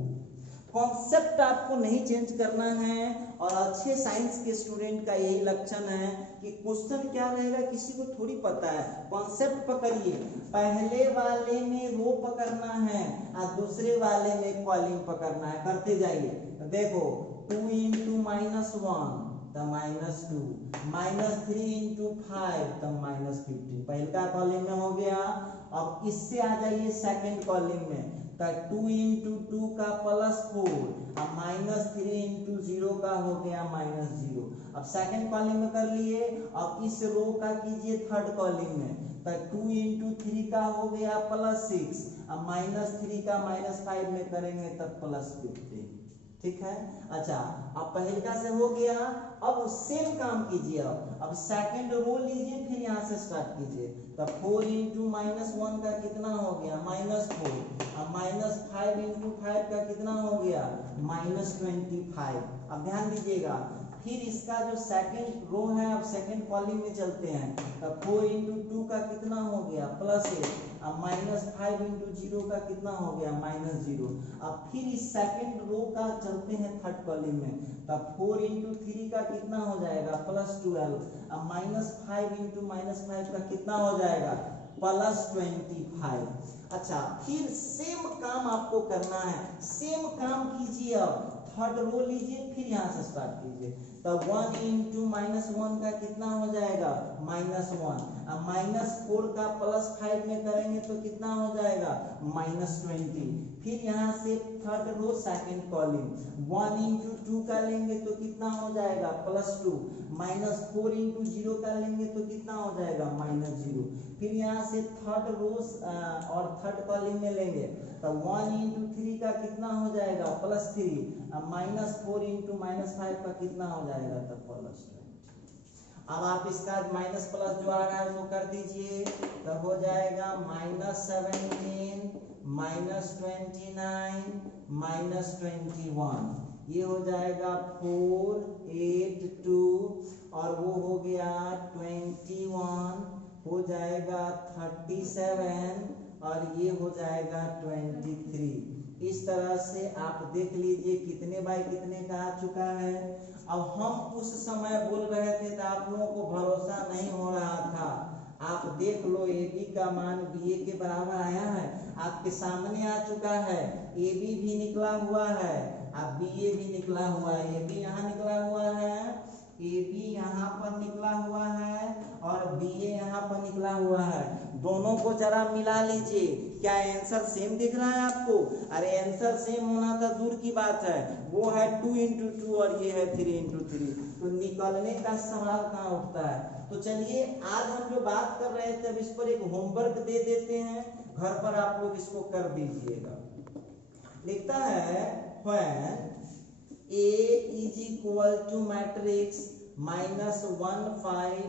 कॉन्सेप्ट आपको नहीं चेंज करना है। और अच्छे साइंस के स्टूडेंट का यही लक्षण है कि क्वेश्चन क्या रहेगा किसी को थोड़ी पता है। कॉन्सेप्ट पकड़िए, पहले वाले में रो पकड़ना है और दूसरे वाले में कॉलम पकड़ना है, करते जाइए। तो देखो 2 × -1 तो -2, -3 × 5 तो -15, पहला कॉलम में हो गया। अब इससे आ जाइए सेकंड कॉलम में, तो 2 × 2 का +4, अब -3 × 0 का हो गया -0। अब सेकंड कॉलम में कर लिए। अब इस रो का कीजिए थर्ड कॉलम में, तो 2 × 3 का हो गया +6, अब -3 का -5 में करेंगे तब +15। ठीक है। अच्छा, अब पहले का से हो गया, अब सेम काम कीजिए। अब सेकंड रो लीजिए, फिर यहाँ से स्टार्ट कीजिए। तो 4 इंटू -1 का कितना हो गया -4। अब -5 इंटू 5 का कितना हो गया -25। अब ध्यान दीजिएगा, फिर इसका जो सेकंड रो है, अब सेकंड कॉलम में चलते हैं। तो 4 इंटू 2 का कितना हो गया +8। अब -5 इंटू 0 का कितना हो गया -0। अब फिर इस सेकंड रो का चलते हैं थर्ड कॉलम में। तब 4 इंटू 3 का कितना हो जाएगा +12। अब -5 इंटू -5 का कितना हो जाएगा +25। अच्छा, फिर सेम काम आपको करना है, सेम काम कीजिए। अब थर्ड रो लीजिए, फिर यहाँ से स्टार्ट कीजिए। तो 1 इंटू -1 का कितना हो जाएगा -1। अब -4 का +5 में करेंगे तो कितना हो जाएगा -20। फिर यहाँ से third row second column 1 into 2 का लेंगे तो कितना हो जाएगा +2। -4 इंटू 0 का लेंगे तो कितना हो जाएगा -0। फिर यहाँ से थर्ड रो और थर्ड कॉलम में लेंगे तो 1 इंटू 3 का कितना हो जाएगा +3। अब -4 इंटू -5 का कितना हो जाएगा तब +20। अब आप इसका माइनस प्लस जो आ रहा है वो कर दीजिए, तो हो जाएगा -17 -29 -21। ये हो जाएगा 4 8 2 और वो हो गया 21, हो जाएगा 37 और ये हो जाएगा 23। इस तरह से आप देख लीजिए कितने बाय कितने का आ चुका है। अब हम उस समय बोल रहे थे तो आप लोगों को भरोसा नहीं हो रहा था। आप देख लो AB का मान BA के बराबर आया है, आपके सामने आ चुका है। AB भी निकला हुआ है, अब BA भी निकला हुआ है। AB यहाँ निकला हुआ है, AB यहाँ पर निकला हुआ है और BA यहाँ पर निकला हुआ है। दोनों को जरा मिला लीजिए, क्या आंसर सेम दिख रहा है आपको? अरे आंसर सेम होना तो दूर की बात है, वो है 2 इंटू 2 और ये है 3 इंटू 3, तो निकलने का सवाल कहाँ उठता है। तो चलिए आज हम जो बात कर रहे थे अब इस पर एक होमवर्क दे देते हैं, घर पर आप लोग इसको कर दीजिएगा। लिखता है when A is equal to matrix -1 5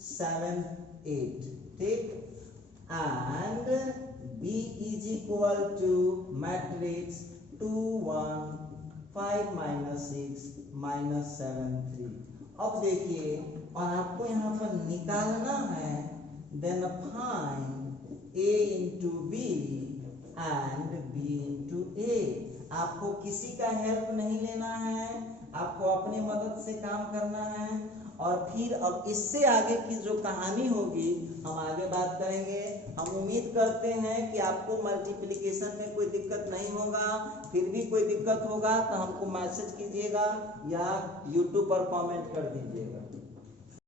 7 8, ठीक, and B is equal to matrix 2 1 5 -6 -7 3। अब देखिए, और आपको यहाँ पर निकालना है then find A into B and B into A। आपको किसी का हेल्प नहीं लेना है, आपको अपनी मदद से काम करना है। और फिर अब इससे आगे की जो कहानी होगी हम आगे बात करेंगे। हम उम्मीद करते हैं कि आपको मल्टीप्लिकेशन में कोई दिक्कत नहीं होगा। फिर भी कोई दिक्कत होगा तो हमको मैसेज कीजिएगा या YouTube पर कमेंट कर दीजिएगा।